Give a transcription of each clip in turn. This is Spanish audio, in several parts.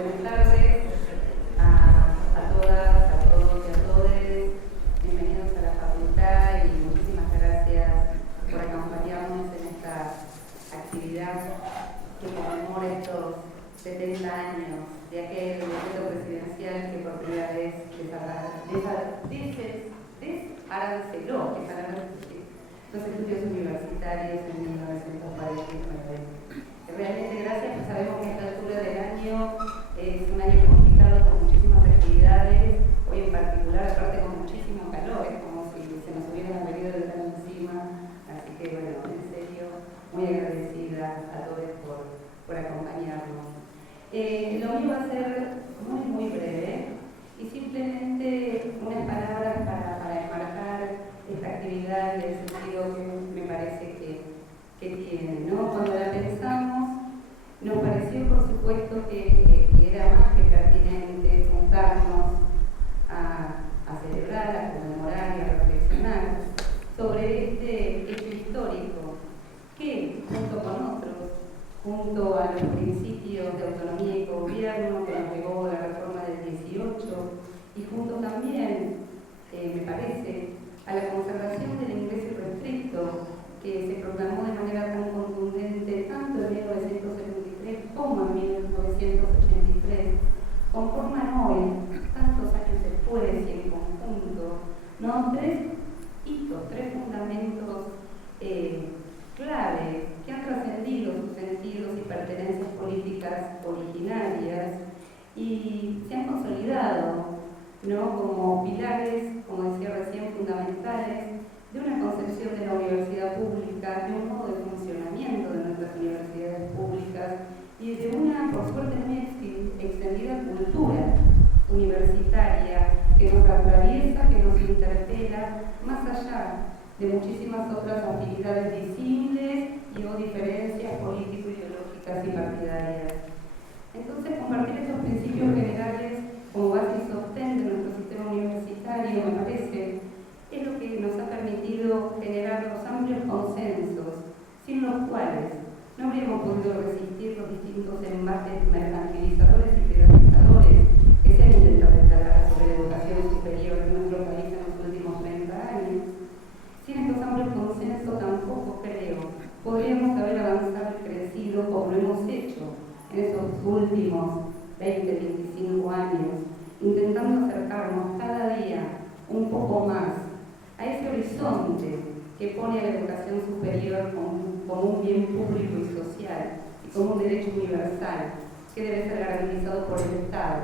Buenas tardes a todas, a todos y a todes. Bienvenidos a la facultad y muchísimas gracias por acompañarnos en esta actividad que conmemora estos 70 años de aquel decreto presidencial que por primera vez desaranceló los estudios universitarios en 1949. Realmente gracias, pues sabemos que a esta altura del año es un año complicado con muchísimas actividades, hoy en particular, aparte con muchísimo calor, es como si se nos hubieran venido el verano encima, así que bueno, en serio, muy agradecida a todos por acompañarnos. Lo mío va a ser muy breve y simplemente unas palabras para enmarcar esta actividad y el sentido que me parece que tiene, ¿no? Cuando la pensamos, nos pareció por supuesto que era más que pertinente juntarnos a celebrar, a conmemorar y a reflexionar sobre este hecho histórico que, junto con otros, junto a los principios de autonomía y gobierno que nos llegó la reforma del 18 y junto también, me parece, a la conservación del ingreso irrestricto que se proclamó de manera tan contundente tanto en 1973 como en 1983, conforman hoy, tantos años después y en conjunto, ¿no? tres hitos, tres fundamentos claves que han trascendido sus sentidos y pertenencias políticas originarias y se han consolidado, ¿no? Como pilares, como decía recién, fundamentales de una concepción de la universidad pública, de un modo de funcionamiento de nuestras universidades públicas y de una, por suerte, muy extendida cultura universitaria que nos atraviesa, que nos interpela, más allá de muchísimas otras actividades visibles y o diferencias político-ideológicas y partidarias. Entonces, compartir estos principios generales como base y sostén de nuestro sistema universitario, me parece, es lo que nos ha permitido generar los amplios consensos, sin los cuales no habríamos podido resistir los distintos embates mercantilizadores y privatizadores que se han intentado instalar sobre la educación superior en nuestro país en los últimos 30 años. Sin estos amplios consensos tampoco, creo, podríamos haber avanzado y crecido como lo hemos hecho en esos últimos 20-25 años, intentando acercarnos cada día un poco más a ese horizonte que pone a la educación superior como un bien público y social y como un derecho universal que debe ser garantizado por el Estado,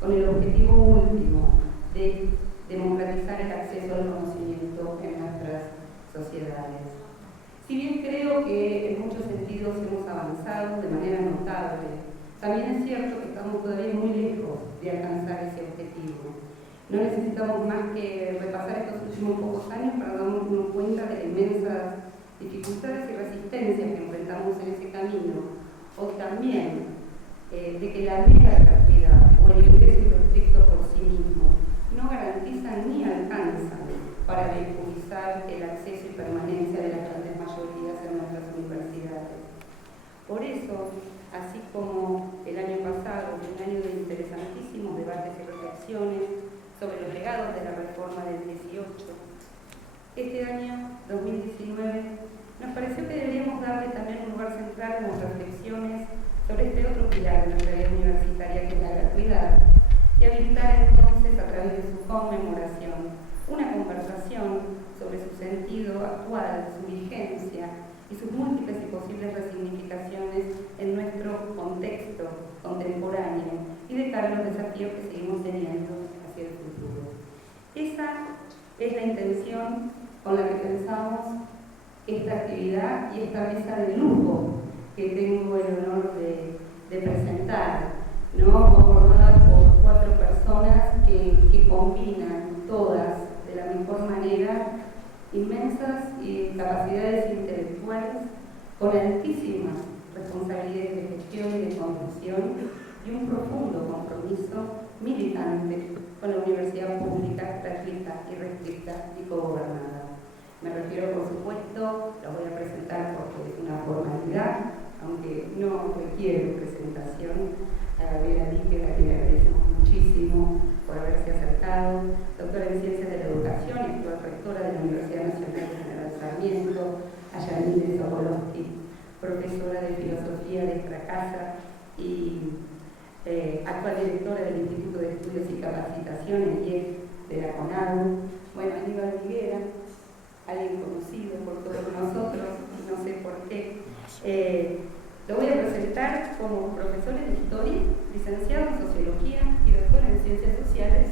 con el objetivo último de democratizar el acceso al conocimiento en nuestras sociedades. Si bien creo que en muchos sentidos hemos avanzado de manera notable, también es cierto que estamos todavía muy lejos de alcanzar ese objetivo. No necesitamos más que repasar estos últimos pocos años para darnos cuenta de las inmensas dificultades y resistencias que enfrentamos en ese camino, o también de que la mera gratuidad o el ingreso irrestricto por sí mismo no garantizan ni alcanzan para vehiculizar el acceso y permanencia de las grandes mayorías en nuestras universidades. Por eso, así como el año pasado, un año de interesantísimos debates y reflexiones sobre los legados de la reforma del 18, este año, 2019, nos pareció que deberíamos darle también un lugar central a las reflexiones sobre este otro pilar de nuestra vida universitaria, que es la gratuidad, y habilitar entonces, a través de su conmemoración, una conversación sobre su sentido actual, su vigencia y sus múltiples y posibles resignificaciones en nuestro contexto contemporáneo y de cara a los desafíos que seguimos teniendo hacia el futuro. Esa es la intención con la que pensamos esta actividad y esta mesa de lujo que tengo el honor de presentar, ¿no? Conformada por 4 personas que combinan todas de la mejor manera inmensas capacidades intelectuales con altísimas responsabilidades de gestión y de conducción y un profundo compromiso militante con la universidad pública, gratuita, irrestricta y cogobernada. Me refiero, por supuesto, la voy a presentar porque es una formalidad, aunque no requiere presentación, a Gabriela Díquez, a quien le agradecemos muchísimo por haberse acercado, doctora en Ciencias de la Educación y actual rectora de la Universidad Nacional de General Sarmiento, a Yanine Sokolowski, profesora de Filosofía de esta casa y actual directora del Instituto de Estudios y Capacitación en IEF de la CONADU. Bueno, Aníbal Higuera, alguien conocido por todos nosotros, no sé por qué. Lo voy a presentar como profesor en Historia, licenciado en Sociología y doctor en Ciencias Sociales,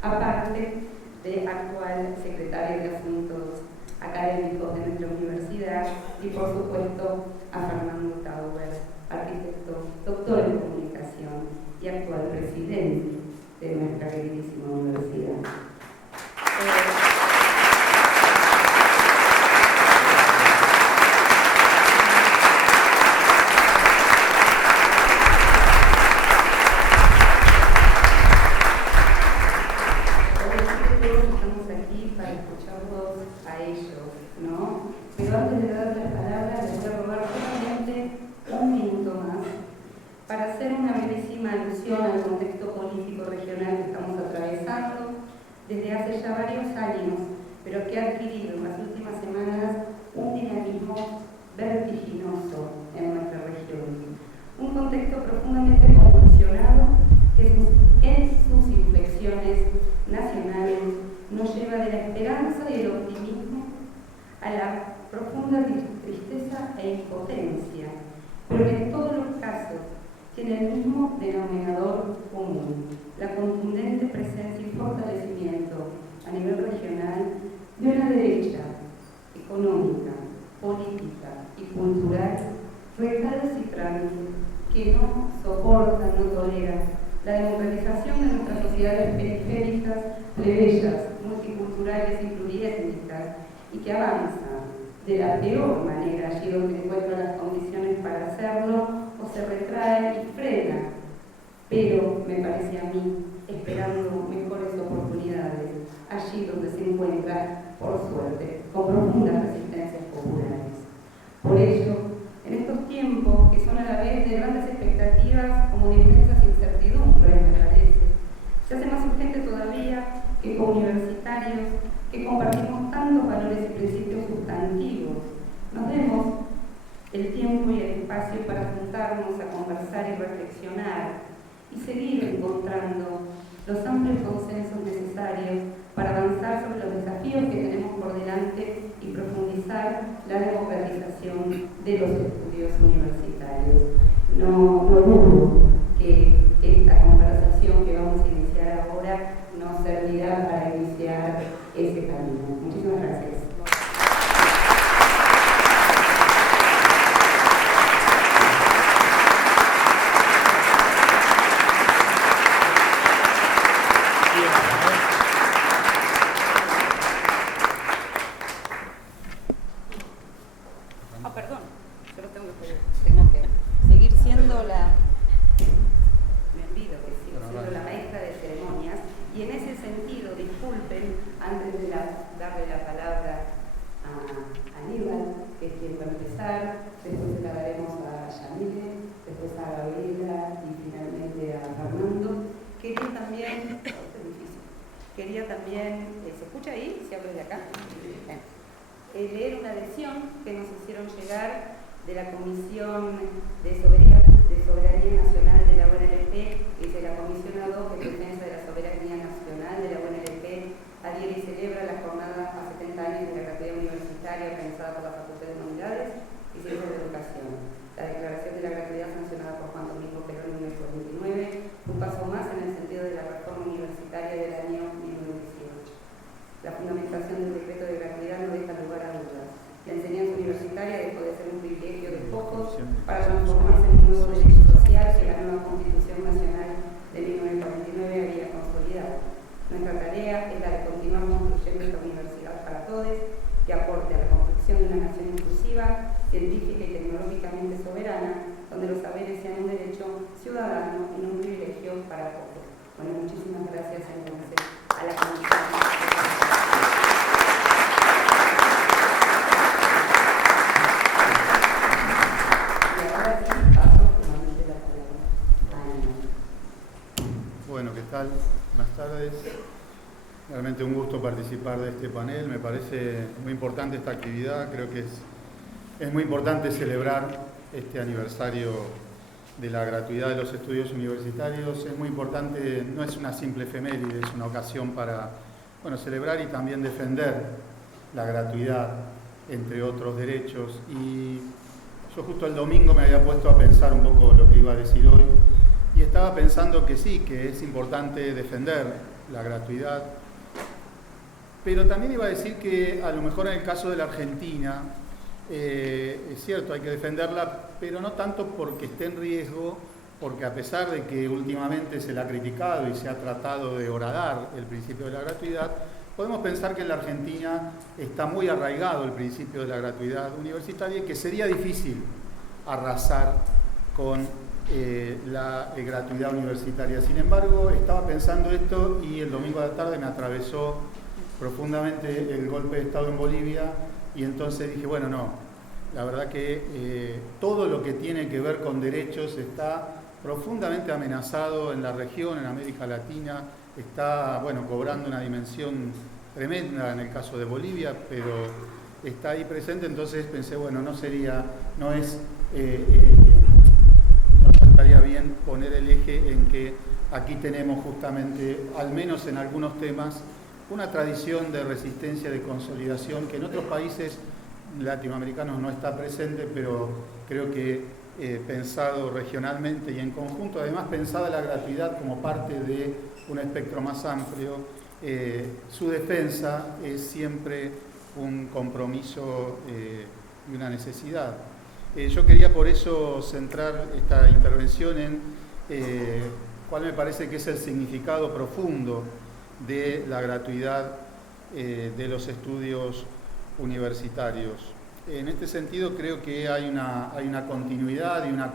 aparte de actual secretario de Asuntos Académicos de nuestra universidad, y por supuesto a Fernando Tauber, arquitecto, doctor en Comunicación y actual presidente de nuestra queridísima universidad. Pero antes de dar las palabras, les voy a robar solamente un minuto más para hacer una brevísima alusión al contexto político regional que estamos atravesando desde hace ya varios años, pero que ha adquirido en las últimas semanas un dinamismo vertiginoso en nuestra región. Un contexto profundamente convulsionado que en sus inflexiones nacionales nos lleva de la esperanza y el optimismo a la profunda tristeza e impotencia, pero que en todos los casos tiene el mismo denominador común, la contundente presencia y fortalecimiento a nivel regional de una derecha económica, política y cultural recalcitrante que no soporta, no tolera la democratización de nuestras sociedades periféricas, plebeyas, multiculturales y pluriétnicas, y que avanza de la peor manera allí donde encuentra las condiciones para hacerlo, o se retrae y frena, pero me parece a mí, esperando mejores oportunidades, allí donde se encuentra, por suerte, con profundas resistencias populares. Por ello, en estos tiempos que son a la vez de grandes expectativas como de inmensas incertidumbres, me parece, se hace más urgente todavía que como universitarios que compartimos tantos valores y principios sustantivos, nos demos el tiempo y el espacio para juntarnos a conversar y reflexionar y seguir encontrando los amplios consensos necesarios para avanzar sobre los desafíos que tenemos por delante y profundizar la democratización de los estudios universitarios. No dudo que esta conversación que vamos a iniciar ahora nos servirá para iniciar ese camino. Muchísimas gracias. Perdón, yo tengo que seguir siendo la... Me olvido que sigo siendo la maestra de ceremonias, y en ese sentido, disculpen, antes de darle la palabra a Aníbal, que es quien va a empezar, después se la daremos a Yanine, después a Gabriela y finalmente a Fernando. Quería también, ¿se escucha ahí? ¿Se habla de acá? Leer una adhesión que nos hicieron llegar de la Comisión de Soberanía Nacional de la UNLP, que dice: la Comisión ad hoc en defensa de la soberanía nacional de la UNLP adhiere y celebra la jornada a 70 años de la gratuidad universitaria organizada por la Facultad de Humanidades y Ciencias de Educación. La declaración de la gratuidad sancionada por Juan Domingo Perón en 1929 fue un paso más en el sentido de la reforma universitaria del año 1918. La fundamentación del decreto de gratuidad no deja lugar a dudas. La enseñanza universitaria dejó de ser un privilegio de pocos para transformarse en un nuevo derecho social que la nueva Constitución Nacional de 1949 había consolidado. Nuestra tarea es la de continuar construyendo esta universidad para todos, que aporte a la construcción de una nación inclusiva, científica y tecnológicamente soberana, donde los saberes sean un derecho ciudadano y no un privilegio para pocos. Bueno, muchísimas gracias entonces a la comunidad. Y ahora sí paso finalmente la palabra a Ana. Realmente un gusto participar de este panel, me parece muy importante esta actividad, creo que es muy importante celebrar este aniversario de la gratuidad de los estudios universitarios, es muy importante, no es una simple efeméride, es una ocasión para celebrar y también defender la gratuidad, entre otros derechos. Y yo justo el domingo me había puesto a pensar un poco lo que iba a decir hoy, y estaba pensando que sí, que es importante defender la gratuidad, pero también iba a decir que a lo mejor en el caso de la Argentina, es cierto, hay que defenderla, pero no tanto porque esté en riesgo, porque a pesar de que últimamente se la ha criticado y se ha tratado de horadar el principio de la gratuidad, podemos pensar que en la Argentina está muy arraigado el principio de la gratuidad universitaria y que sería difícil arrasar con la gratuidad universitaria. Sin embargo, estaba pensando esto y el domingo de la tarde me atravesó profundamente el golpe de Estado en Bolivia y entonces dije, bueno, no, la verdad que todo lo que tiene que ver con derechos está profundamente amenazado en la región, en América Latina, está, cobrando una dimensión tremenda en el caso de Bolivia, pero está ahí presente, entonces pensé, no estaría bien poner el eje en que aquí tenemos justamente, al menos en algunos temas, una tradición de resistencia, de consolidación, que en otros países latinoamericanos no está presente, pero creo que pensado regionalmente y en conjunto, además pensada la gratuidad como parte de un espectro más amplio, su defensa es siempre un compromiso y una necesidad. Yo quería por eso centrar esta intervención en cuál me parece que es el significado profundo de la gratuidad de los estudios universitarios. En este sentido creo que hay una continuidad y una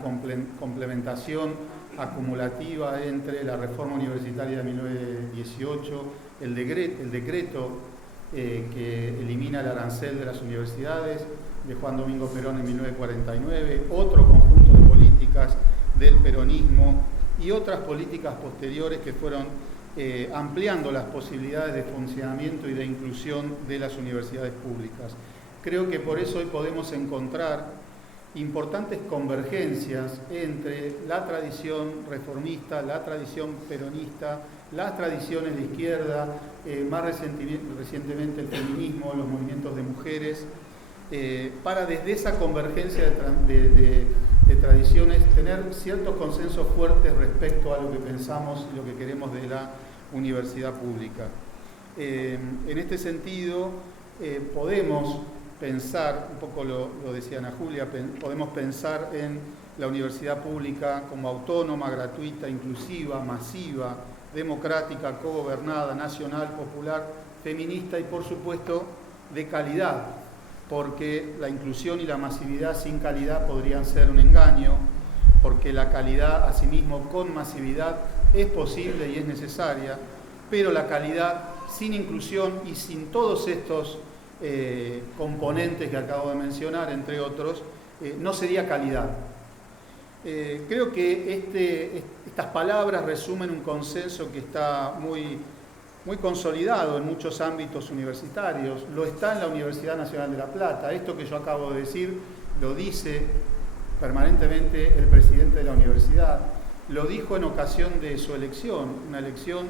complementación acumulativa entre la reforma universitaria de 1918, el decreto que elimina el arancel de las universidades de Juan Domingo Perón en 1949, otro conjunto de políticas del peronismo y otras políticas posteriores que fueron ampliando las posibilidades de funcionamiento y de inclusión de las universidades públicas. Creo que por eso hoy podemos encontrar importantes convergencias entre la tradición reformista, la tradición peronista, las tradiciones de izquierda, más recientemente el feminismo, los movimientos de mujeres, para desde esa convergencia de tradiciones tener ciertos consensos fuertes respecto a lo que pensamos y lo que queremos de la universidad pública. En este sentido, podemos pensar, un poco lo decía Ana Julia, podemos pensar en la universidad pública como autónoma, gratuita, inclusiva, masiva, democrática, cogobernada, nacional, popular, feminista y por supuesto de calidad, porque la inclusión y la masividad sin calidad podrían ser un engaño, porque la calidad asimismo con masividad es posible y es necesaria, pero la calidad sin inclusión y sin todos estos componentes que acabo de mencionar, entre otros, no sería calidad. Creo que estas palabras resumen un consenso que está muy consolidado en muchos ámbitos universitarios, lo está en la Universidad Nacional de La Plata. Esto que yo acabo de decir lo dice permanentemente el presidente de la universidad, lo dijo en ocasión de su elección, una elección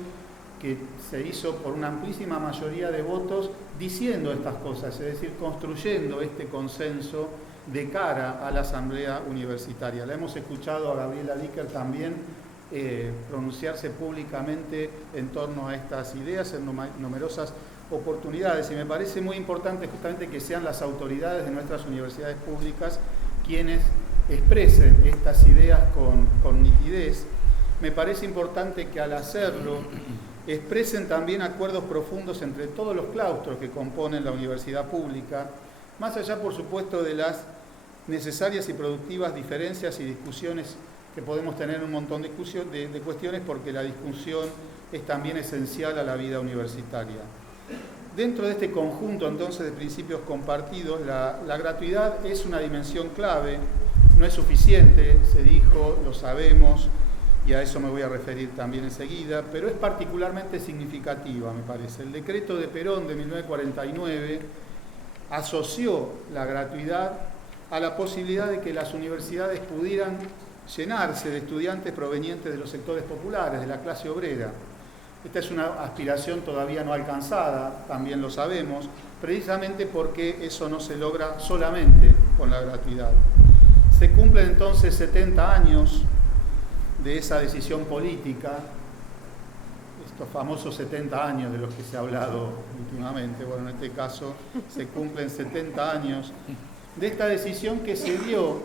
que se hizo por una amplísima mayoría de votos diciendo estas cosas, es decir, construyendo este consenso de cara a la Asamblea Universitaria. La hemos escuchado a Gabriela Dicker también pronunciarse públicamente en torno a estas ideas en numerosas oportunidades, y me parece muy importante justamente que sean las autoridades de nuestras universidades públicas quienes expresen estas ideas con nitidez. Me parece importante que al hacerlo expresen también acuerdos profundos entre todos los claustros que componen la universidad pública, más allá, por supuesto, de las necesarias y productivas diferencias y discusiones que podemos tener un montón de cuestiones, porque la discusión es también esencial a la vida universitaria. Dentro de este conjunto, entonces, de principios compartidos, la gratuidad es una dimensión clave, no es suficiente, se dijo, lo sabemos, y a eso me voy a referir también enseguida, pero es particularmente significativa, me parece. El decreto de Perón de 1949 asoció la gratuidad a la posibilidad de que las universidades pudieran llenarse de estudiantes provenientes de los sectores populares, de la clase obrera. Esta es una aspiración todavía no alcanzada, también lo sabemos, precisamente porque eso no se logra solamente con la gratuidad. Se cumplen entonces 70 años de esa decisión política, estos famosos 70 años de los que se ha hablado últimamente, bueno, en este caso se cumplen 70 años de esta decisión que se dio,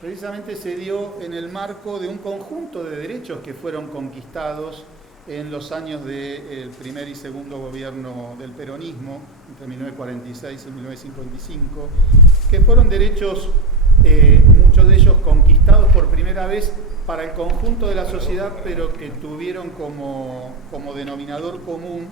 precisamente se dio en el marco de un conjunto de derechos que fueron conquistados en los años del primer y segundo gobierno del peronismo, entre 1946 y 1955, que fueron derechos, muchos de ellos conquistados por primera vez para el conjunto de la sociedad, pero que tuvieron como denominador común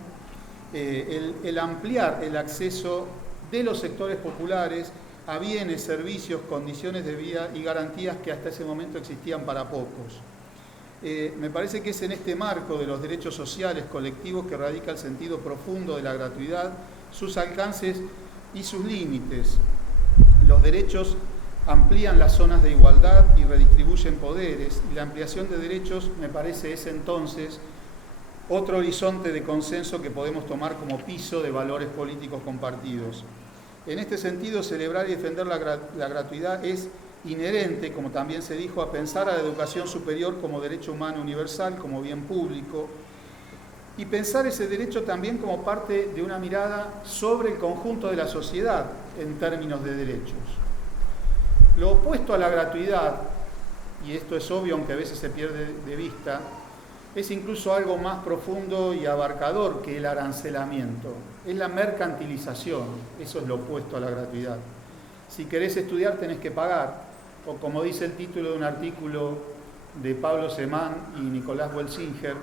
el ampliar el acceso de los sectores populares a bienes, servicios, condiciones de vida y garantías que hasta ese momento existían para pocos. Me parece que es en este marco de los derechos sociales colectivos que radica el sentido profundo de la gratuidad, sus alcances y sus límites. Los derechos amplían las zonas de igualdad y redistribuyen poderes, y la ampliación de derechos, me parece, es entonces otro horizonte de consenso que podemos tomar como piso de valores políticos compartidos. En este sentido, celebrar y defender la gratuidad es inherente, como también se dijo, a pensar a la educación superior como derecho humano universal, como bien público, y pensar ese derecho también como parte de una mirada sobre el conjunto de la sociedad en términos de derechos. Lo opuesto a la gratuidad, y esto es obvio aunque a veces se pierde de vista, es incluso algo más profundo y abarcador que el arancelamiento. Es la mercantilización, eso es lo opuesto a la gratuidad. Si querés estudiar tenés que pagar, o como dice el título de un artículo de Pablo Semán y Nicolás Welsinger,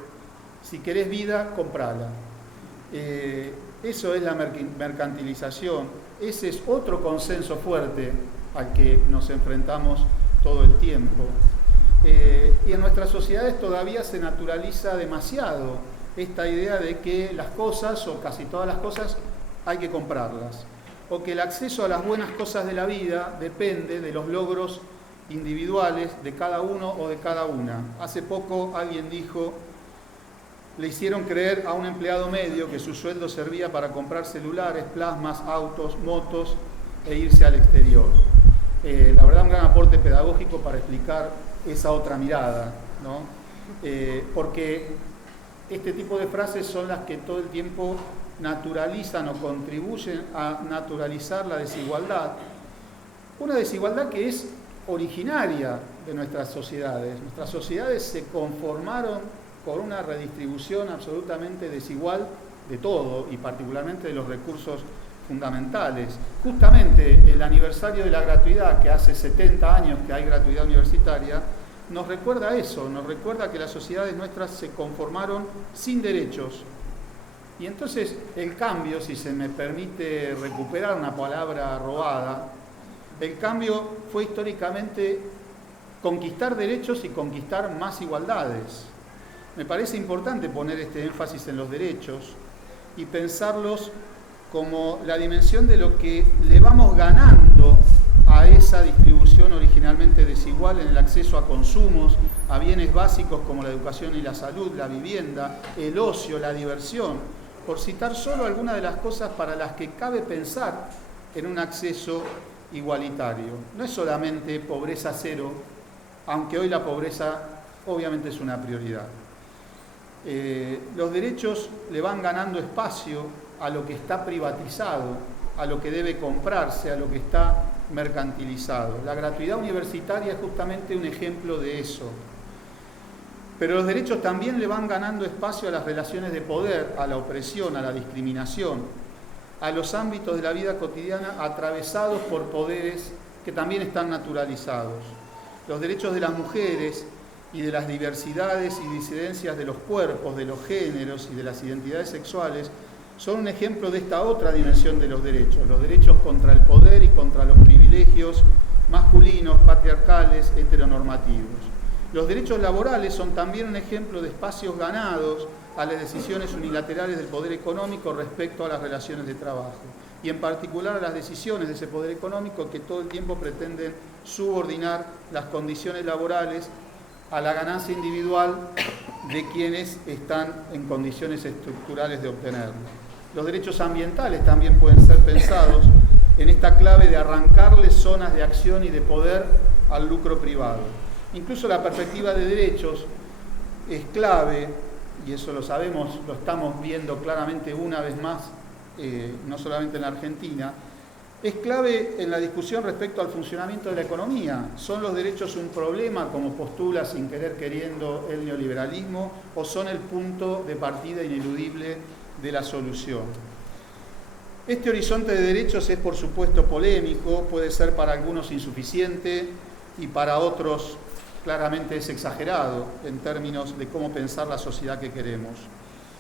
si querés vida, comprala. Eso es la mercantilización, ese es otro consenso fuerte al que nos enfrentamos todo el tiempo. Y en nuestras sociedades todavía se naturaliza demasiado esta idea de que las cosas, o casi todas las cosas, hay que comprarlas, o que el acceso a las buenas cosas de la vida depende de los logros individuales de cada uno o de cada una. Hace poco alguien dijo, le hicieron creer a un empleado medio que su sueldo servía para comprar celulares, plasmas, autos, motos e irse al exterior. La verdad, un gran aporte pedagógico para explicar esa otra mirada, ¿no? Porque este tipo de frases son las que todo el tiempo naturalizan o contribuyen a naturalizar la desigualdad. Una desigualdad que es originaria de nuestras sociedades. Nuestras sociedades se conformaron con una redistribución absolutamente desigual de todo, y particularmente de los recursos fundamentales. Justamente el aniversario de la gratuidad, que hace 70 años que hay gratuidad universitaria, nos recuerda eso, nos recuerda que las sociedades nuestras se conformaron sin derechos. Y entonces el cambio, si se me permite recuperar una palabra robada, el cambio fue históricamente conquistar derechos y conquistar más igualdades. Me parece importante poner este énfasis en los derechos y pensarlos como la dimensión de lo que le vamos ganando a esa distribución originalmente desigual en el acceso a consumos, a bienes básicos como la educación y la salud, la vivienda, el ocio, la diversión, por citar solo algunas de las cosas para las que cabe pensar en un acceso igualitario. No es solamente pobreza cero, aunque hoy la pobreza obviamente es una prioridad. Los derechos le van ganando espacio a lo que está privatizado, a lo que debe comprarse, a lo que está mercantilizado. La gratuidad universitaria es justamente un ejemplo de eso. Pero los derechos también le van ganando espacio a las relaciones de poder, a la opresión, a la discriminación, a los ámbitos de la vida cotidiana atravesados por poderes que también están naturalizados. Los derechos de las mujeres y de las diversidades y disidencias de los cuerpos, de los géneros y de las identidades sexuales son un ejemplo de esta otra dimensión de los derechos contra el poder y contra los privilegios masculinos, patriarcales, heteronormativos. Los derechos laborales son también un ejemplo de espacios ganados a las decisiones unilaterales del poder económico respecto a las relaciones de trabajo, y en particular a las decisiones de ese poder económico que todo el tiempo pretenden subordinar las condiciones laborales a la ganancia individual de quienes están en condiciones estructurales de obtenerlo. Los derechos ambientales también pueden ser pensados en esta clave de arrancarle zonas de acción y de poder al lucro privado. Incluso la perspectiva de derechos es clave, y eso lo sabemos, lo estamos viendo claramente una vez más, no solamente en la Argentina, es clave en la discusión respecto al funcionamiento de la economía. ¿Son los derechos un problema, como postula sin querer queriendo el neoliberalismo, o son el punto de partida ineludible de la solución? Este horizonte de derechos es, por supuesto, polémico, puede ser para algunos insuficiente y para otros claramente es exagerado en términos de cómo pensar la sociedad que queremos.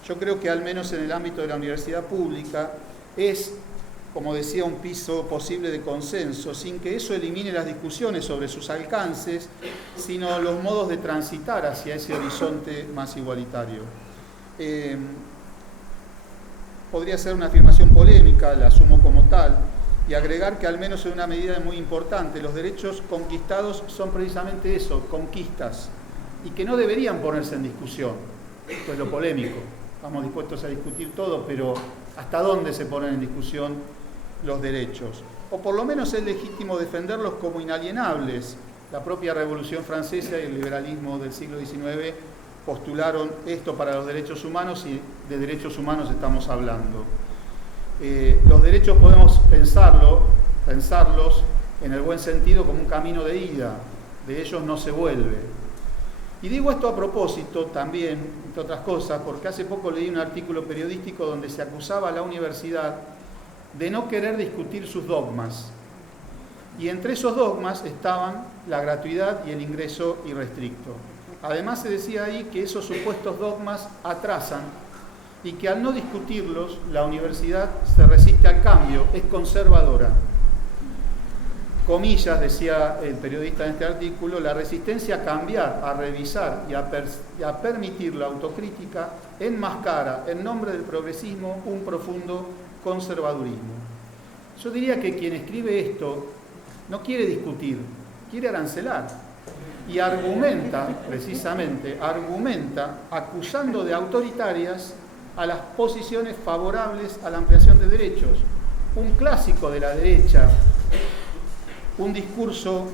Yo creo que al menos en el ámbito de la universidad pública es, como decía, un piso posible de consenso, sin que eso elimine las discusiones sobre sus alcances, sino los modos de transitar hacia ese horizonte más igualitario. Podría ser una afirmación polémica, la asumo como tal, y agregar que al menos en una medida muy importante los derechos conquistados son precisamente eso, conquistas, y que no deberían ponerse en discusión. Esto es lo polémico. Estamos dispuestos a discutir todo, pero ¿hasta dónde se ponen en discusión los derechos? O por lo menos es legítimo defenderlos como inalienables. La propia Revolución Francesa y el liberalismo del siglo XIX postularon esto para los derechos humanos, y de derechos humanos estamos hablando. Los derechos podemos pensarlos en el buen sentido como un camino de ida, de ellos no se vuelve. Y digo esto a propósito también, entre otras cosas, porque hace poco leí un artículo periodístico donde se acusaba a la universidad de no querer discutir sus dogmas. Y entre esos dogmas estaban la gratuidad y el ingreso irrestricto. Además se decía ahí que esos supuestos dogmas atrasan y que al no discutirlos, la universidad se resiste al cambio, es conservadora. Comillas, decía el periodista en este artículo, la resistencia a cambiar, a revisar y a permitir la autocrítica enmascara, en nombre del progresismo, un profundo conservadurismo. Yo diría que quien escribe esto no quiere discutir, quiere arancelar. Y argumenta, precisamente, acusando de autoritarias a las posiciones favorables a la ampliación de derechos. Un clásico de la derecha, un discurso,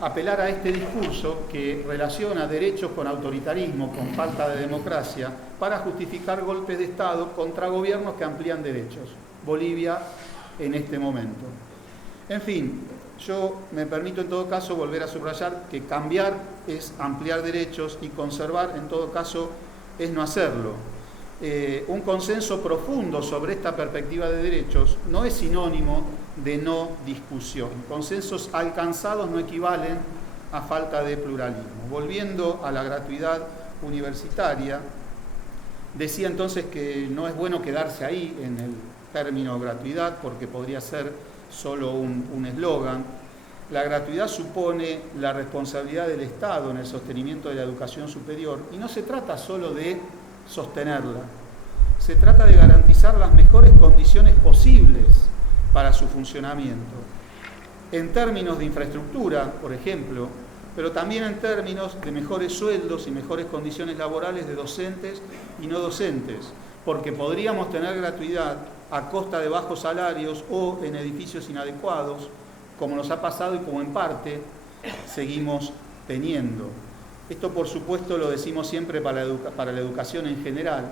apelar a este discurso que relaciona derechos con autoritarismo, con falta de democracia, para justificar golpes de Estado contra gobiernos que amplían derechos. Bolivia en este momento. En fin, yo me permito en todo caso volver a subrayar que cambiar es ampliar derechos y conservar en todo caso es no hacerlo. Un consenso profundo sobre esta perspectiva de derechos no es sinónimo de no discusión. Consensos alcanzados no equivalen a falta de pluralismo. Volviendo a la gratuidad universitaria, decía entonces que no es bueno quedarse ahí en el término gratuidad porque podría ser solo un eslogan. La gratuidad supone la responsabilidad del Estado en el sostenimiento de la educación superior y no se trata solo de sostenerla, se trata de garantizar las mejores condiciones posibles para su funcionamiento, en términos de infraestructura, por ejemplo, pero también en términos de mejores sueldos y mejores condiciones laborales de docentes y no docentes, porque podríamos tener gratuidad a costa de bajos salarios o en edificios inadecuados, como nos ha pasado y como en parte seguimos teniendo. Esto, por supuesto, lo decimos siempre para la educación en general,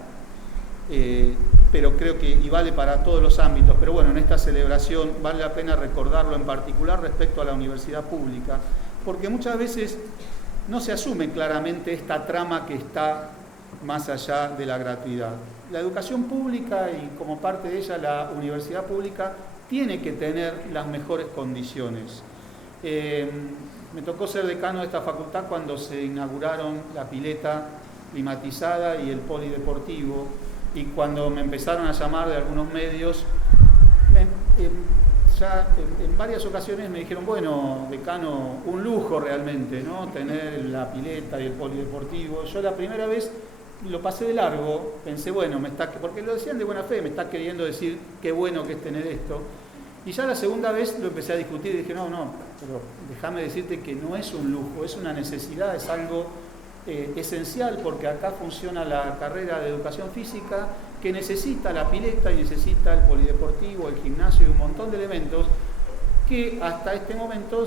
pero creo que y vale para todos los ámbitos. Pero bueno, en esta celebración vale la pena recordarlo en particular respecto a la universidad pública, porque muchas veces no se asume claramente esta trama que está más allá de la gratuidad. La educación pública y como parte de ella la universidad pública tiene que tener las mejores condiciones. Me tocó ser decano de esta facultad cuando se inauguraron la pileta climatizada y el polideportivo, y cuando me empezaron a llamar de algunos medios, ya en varias ocasiones me dijeron, bueno, decano, un lujo realmente, ¿no? Tener la pileta y el polideportivo. Yo la primera vez lo pasé de largo, pensé, bueno, porque lo decían de buena fe, me está queriendo decir qué bueno que es tener esto. Y ya la segunda vez lo empecé a discutir y dije, no, pero déjame decirte que no es un lujo, es una necesidad, es algo esencial, porque acá funciona la carrera de educación física que necesita la pileta y necesita el polideportivo, el gimnasio y un montón de elementos que hasta este momento,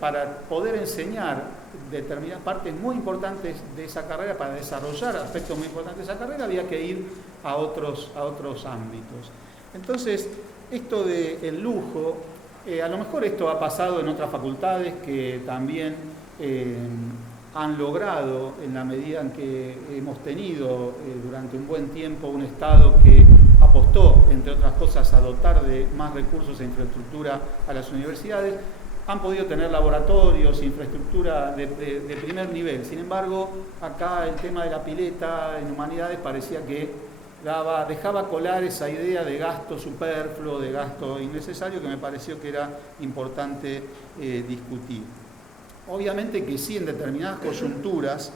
para poder enseñar determinadas partes muy importantes de esa carrera, para desarrollar aspectos muy importantes de esa carrera, había que ir a otros ámbitos. Entonces, esto del lujo, a lo mejor esto ha pasado en otras facultades que también han logrado, en la medida en que hemos tenido durante un buen tiempo un Estado que apostó, entre otras cosas, a dotar de más recursos e infraestructura a las universidades, han podido tener laboratorios, infraestructura de primer nivel. Sin embargo, acá el tema de la pileta en humanidades parecía que dejaba colar esa idea de gasto superfluo, de gasto innecesario, que me pareció que era importante discutir. Obviamente que sí, en determinadas coyunturas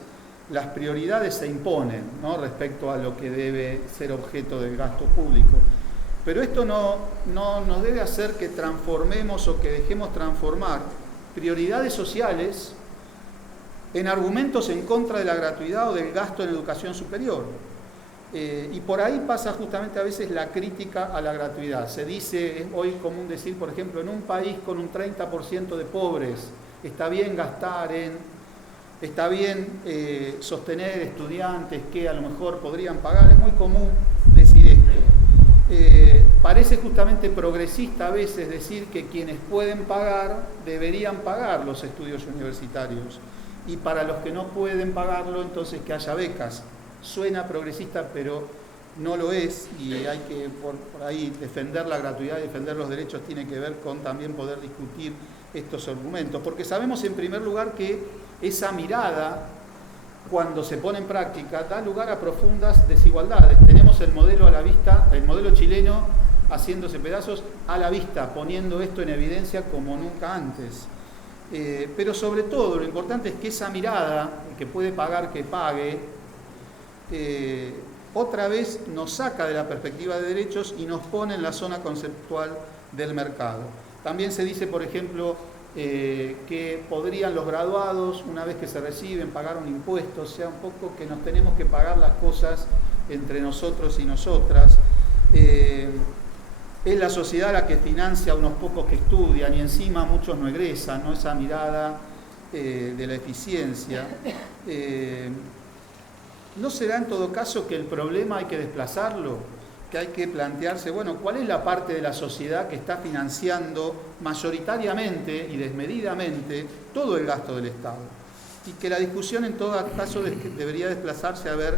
las prioridades se imponen, ¿no?, respecto a lo que debe ser objeto del gasto público. Pero esto no nos debe hacer que transformemos o que dejemos transformar prioridades sociales en argumentos en contra de la gratuidad o del gasto en educación superior. Y por ahí pasa justamente a veces la crítica a la gratuidad. Se dice, es hoy común decir, por ejemplo, en un país con un 30% de pobres, está bien está bien sostener estudiantes que a lo mejor podrían pagar, es muy común decir esto. Parece justamente progresista a veces decir que quienes pueden pagar deberían pagar los estudios universitarios, y para los que no pueden pagarlo, entonces que haya becas. Suena progresista, pero no lo es, y hay que por ahí defender la gratuidad y defender los derechos tiene que ver con también poder discutir estos argumentos, porque sabemos en primer lugar que esa mirada, cuando se pone en práctica, da lugar a profundas desigualdades. Tenemos el modelo a la vista, el modelo chileno haciéndose pedazos a la vista, poniendo esto en evidencia como nunca antes. Pero sobre todo lo importante es que esa mirada, el que puede pagar que pague, otra vez nos saca de la perspectiva de derechos y nos pone en la zona conceptual del mercado. También se dice, por ejemplo, que podrían los graduados, una vez que se reciben, pagar un impuesto, o sea, un poco que nos tenemos que pagar las cosas entre nosotros y nosotras. Es la sociedad la que financia a unos pocos que estudian y encima muchos no egresan, ¿no? Esa mirada de la eficiencia. ¿No será en todo caso que el problema hay que desplazarlo? Que hay que plantearse, bueno, ¿cuál es la parte de la sociedad que está financiando mayoritariamente y desmedidamente todo el gasto del Estado? Y que la discusión en todo caso debería desplazarse a ver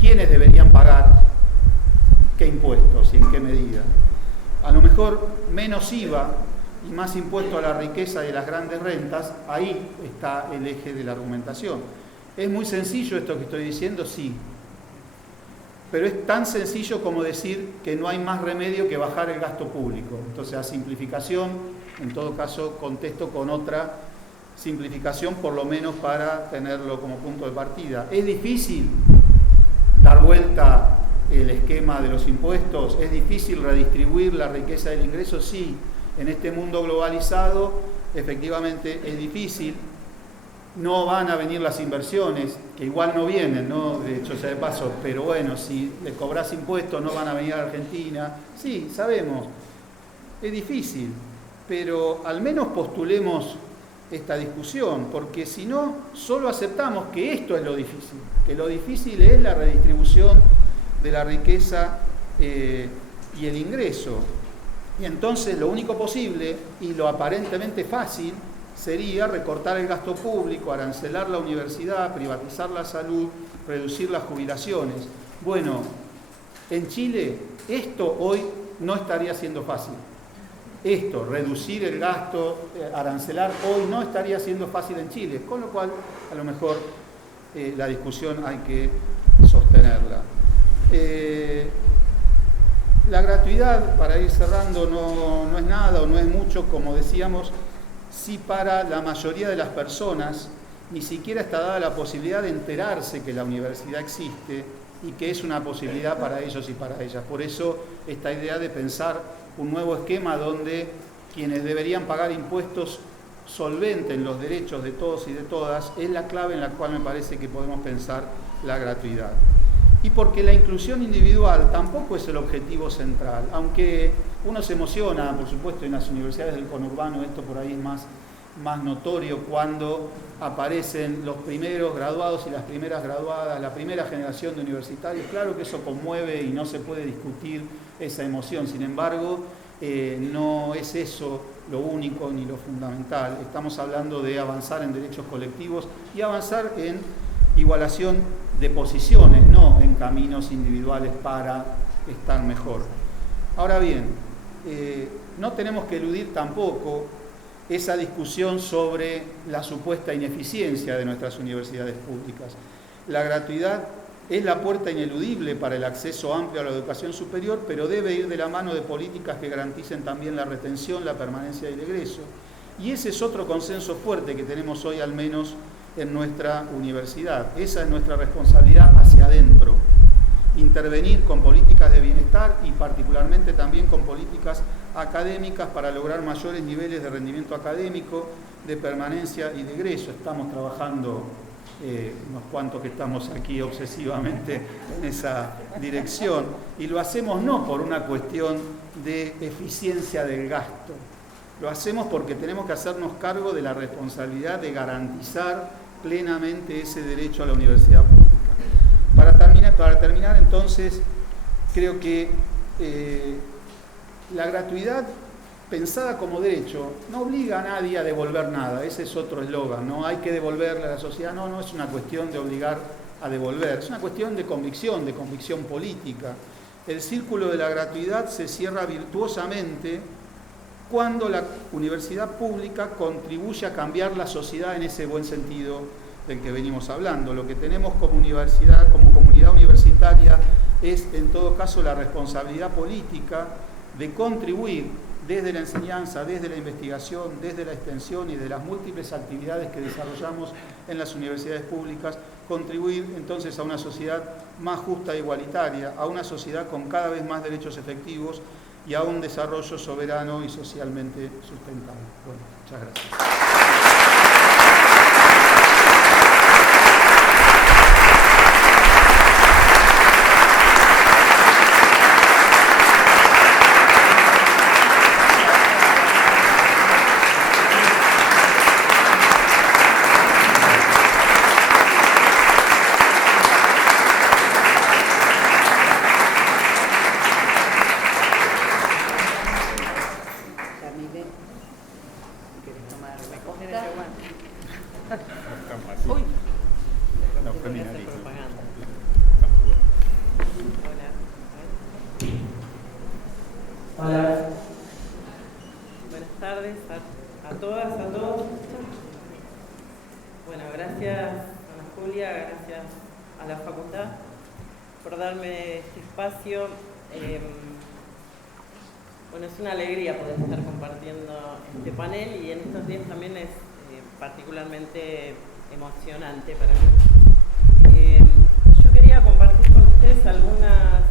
quiénes deberían pagar qué impuestos y en qué medida. A lo mejor menos IVA y más impuesto a la riqueza y las grandes rentas, ahí está el eje de la argumentación. ¿Es muy sencillo esto que estoy diciendo? Sí. Pero es tan sencillo como decir que no hay más remedio que bajar el gasto público. Entonces, a simplificación, en todo caso, contesto con otra simplificación, por lo menos para tenerlo como punto de partida. ¿Es difícil dar vuelta el esquema de los impuestos? ¿Es difícil redistribuir la riqueza del ingreso? Sí. En este mundo globalizado, efectivamente, es difícil. No van a venir las inversiones, que igual no vienen, ¿no? De hecho, sea de paso, pero bueno, si le cobras impuestos no van a venir a Argentina. Sí, sabemos, es difícil, pero al menos postulemos esta discusión, porque si no, solo aceptamos que esto es lo difícil, que lo difícil es la redistribución de la riqueza y el ingreso. Y entonces lo único posible y lo aparentemente fácil sería recortar el gasto público, arancelar la universidad, privatizar la salud, reducir las jubilaciones. Bueno, en Chile esto hoy no estaría siendo fácil. Esto, reducir el gasto, arancelar, hoy no estaría siendo fácil en Chile, con lo cual a lo mejor la discusión hay que sostenerla. La gratuidad, para ir cerrando, no es nada o no es mucho, como decíamos, si para la mayoría de las personas ni siquiera está dada la posibilidad de enterarse que la universidad existe y que es una posibilidad para ellos y para ellas. Por eso esta idea de pensar un nuevo esquema donde quienes deberían pagar impuestos solventen los derechos de todos y de todas es la clave en la cual me parece que podemos pensar la gratuidad. Y porque la inclusión individual tampoco es el objetivo central, aunque uno se emociona, por supuesto, en las universidades del conurbano, esto por ahí es más notorio cuando aparecen los primeros graduados y las primeras graduadas, la primera generación de universitarios. Claro que eso conmueve y no se puede discutir esa emoción, sin embargo, no es eso lo único ni lo fundamental. Estamos hablando de avanzar en derechos colectivos y avanzar en igualación de posiciones, no en caminos individuales para estar mejor. Ahora bien, no tenemos que eludir tampoco esa discusión sobre la supuesta ineficiencia de nuestras universidades públicas. La gratuidad es la puerta ineludible para el acceso amplio a la educación superior, pero debe ir de la mano de políticas que garanticen también la retención, la permanencia y el egreso. Y ese es otro consenso fuerte que tenemos hoy, al menos en nuestra universidad. Esa es nuestra responsabilidad hacia adentro. Intervenir con políticas de bienestar y particularmente también con políticas académicas para lograr mayores niveles de rendimiento académico, de permanencia y de egreso. Estamos trabajando, unos cuantos que estamos aquí obsesivamente en esa dirección, y lo hacemos no por una cuestión de eficiencia del gasto, lo hacemos porque tenemos que hacernos cargo de la responsabilidad de garantizar plenamente ese derecho a la universidad pública. Para terminar entonces, creo que la gratuidad pensada como derecho no obliga a nadie a devolver nada. Ese es otro eslogan, no hay que devolverle a la sociedad, no es una cuestión de obligar a devolver, es una cuestión de convicción política. El círculo de la gratuidad se cierra virtuosamente cuando la universidad pública contribuye a cambiar la sociedad en ese buen sentido del que venimos hablando. Lo que tenemos como universidad, como comunidad universitaria, es en todo caso la responsabilidad política de contribuir desde la enseñanza, desde la investigación, desde la extensión y de las múltiples actividades que desarrollamos en las universidades públicas, contribuir entonces a una sociedad más justa e igualitaria, a una sociedad con cada vez más derechos efectivos y a un desarrollo soberano y socialmente sustentable. Bueno, muchas gracias. Bueno, es una alegría poder estar compartiendo este panel y en estos días también es particularmente emocionante para mí. Yo quería compartir con ustedes algunas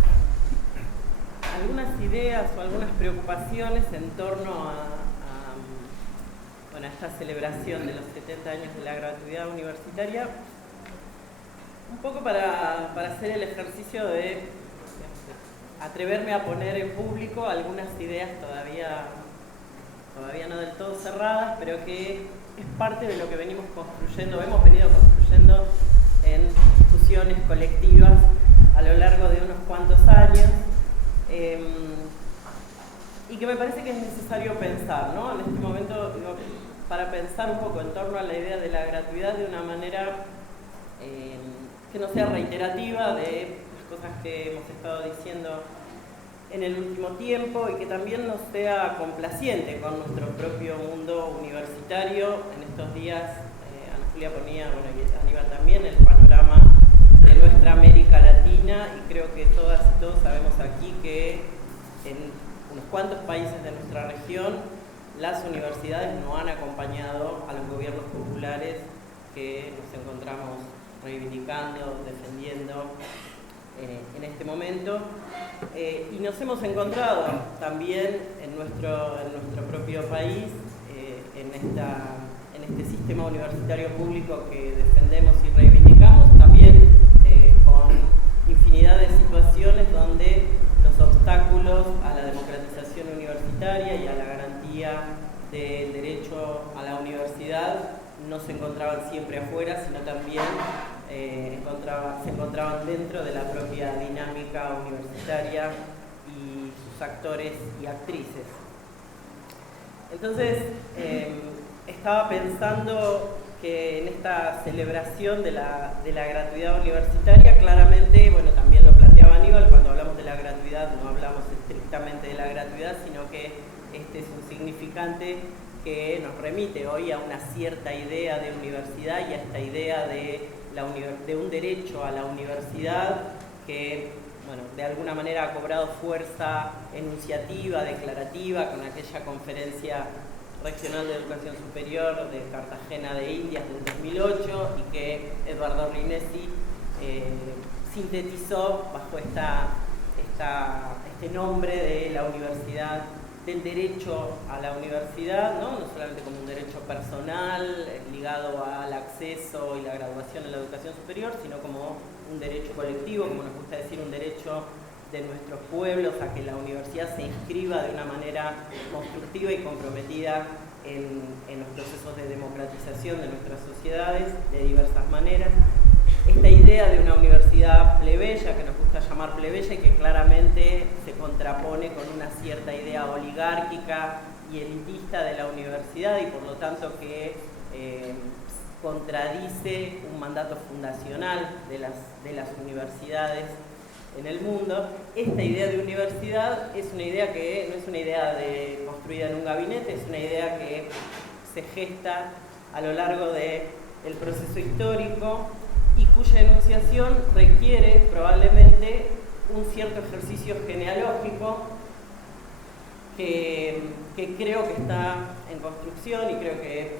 ideas o algunas preocupaciones en torno a esta celebración de los 70 años de la gratuidad universitaria, un poco para hacer el ejercicio de atreverme a poner en público algunas ideas todavía no del todo cerradas, pero que es parte de lo que venimos construyendo, hemos venido construyendo en discusiones colectivas a lo largo de unos cuantos años, y que me parece que es necesario pensar, ¿no? En este momento, para pensar un poco en torno a la idea de la gratuidad de una manera que no sea reiterativa de cosas que hemos estado diciendo en el último tiempo y que también nos sea complaciente con nuestro propio mundo universitario. En estos días, Ana Julia ponía, y Aníbal también, el panorama de nuestra América Latina, y creo que todas y todos sabemos aquí que en unos cuantos países de nuestra región las universidades no han acompañado a los gobiernos populares que nos encontramos reivindicando, defendiendo en este momento, y nos hemos encontrado también en nuestro propio país, en este sistema universitario público que defendemos y reivindicamos, también con infinidad de situaciones donde los obstáculos a la democratización universitaria y a la garantía del derecho a la universidad no se encontraban siempre afuera, sino también se encontraban dentro de la propia dinámica universitaria y sus actores y actrices. Entonces, estaba pensando que en esta celebración de la gratuidad universitaria, claramente, bueno, también lo planteaba Aníbal, cuando hablamos de la gratuidad no hablamos estrictamente de la gratuidad, sino que este es un significante que nos remite hoy a una cierta idea de universidad y a esta idea de un derecho a la universidad que, bueno, de alguna manera ha cobrado fuerza enunciativa, declarativa, con aquella conferencia regional de educación superior de Cartagena de Indias del 2008 y que Eduardo Rinesi sintetizó bajo este nombre de la universidad, del derecho a la universidad, no solamente como un derecho personal ligado al acceso y la graduación en la educación superior, sino como un derecho colectivo, como nos gusta decir, un derecho de nuestros pueblos a que la universidad se inscriba de una manera constructiva y comprometida en los procesos de democratización de nuestras sociedades de diversas maneras. Esta idea de una universidad plebeya, que nos gusta llamar plebeya y que claramente se contrapone con una cierta idea oligárquica y elitista de la universidad y por lo tanto que contradice un mandato fundacional de las universidades en el mundo. Esta idea de universidad es una idea que no es una idea construida en un gabinete, es una idea que se gesta a lo largo del proceso histórico y cuya enunciación requiere probablemente un cierto ejercicio genealógico que creo que está en construcción y creo que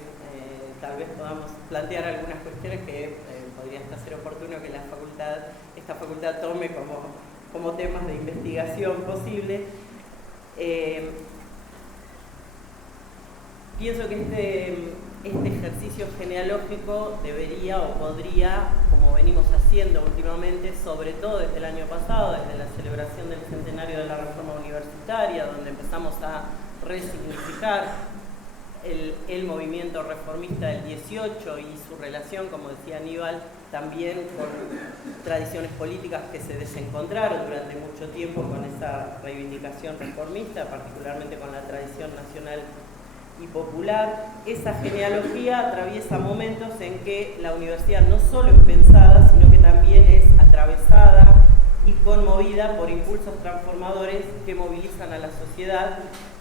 tal vez podamos plantear algunas cuestiones que podría hasta ser oportuno que esta facultad tome como temas de investigación posible. Pienso que este ejercicio genealógico debería o podría, como venimos haciendo últimamente, sobre todo desde el año pasado, desde la celebración del centenario de la reforma universitaria, donde empezamos a resignificar el movimiento reformista del 18 y su relación, como decía Aníbal, también con tradiciones políticas que se desencontraron durante mucho tiempo con esa reivindicación reformista, particularmente con la tradición nacional y popular. Esa genealogía atraviesa momentos en que la universidad no solo es pensada, sino que también es atravesada y conmovida por impulsos transformadores que movilizan a la sociedad,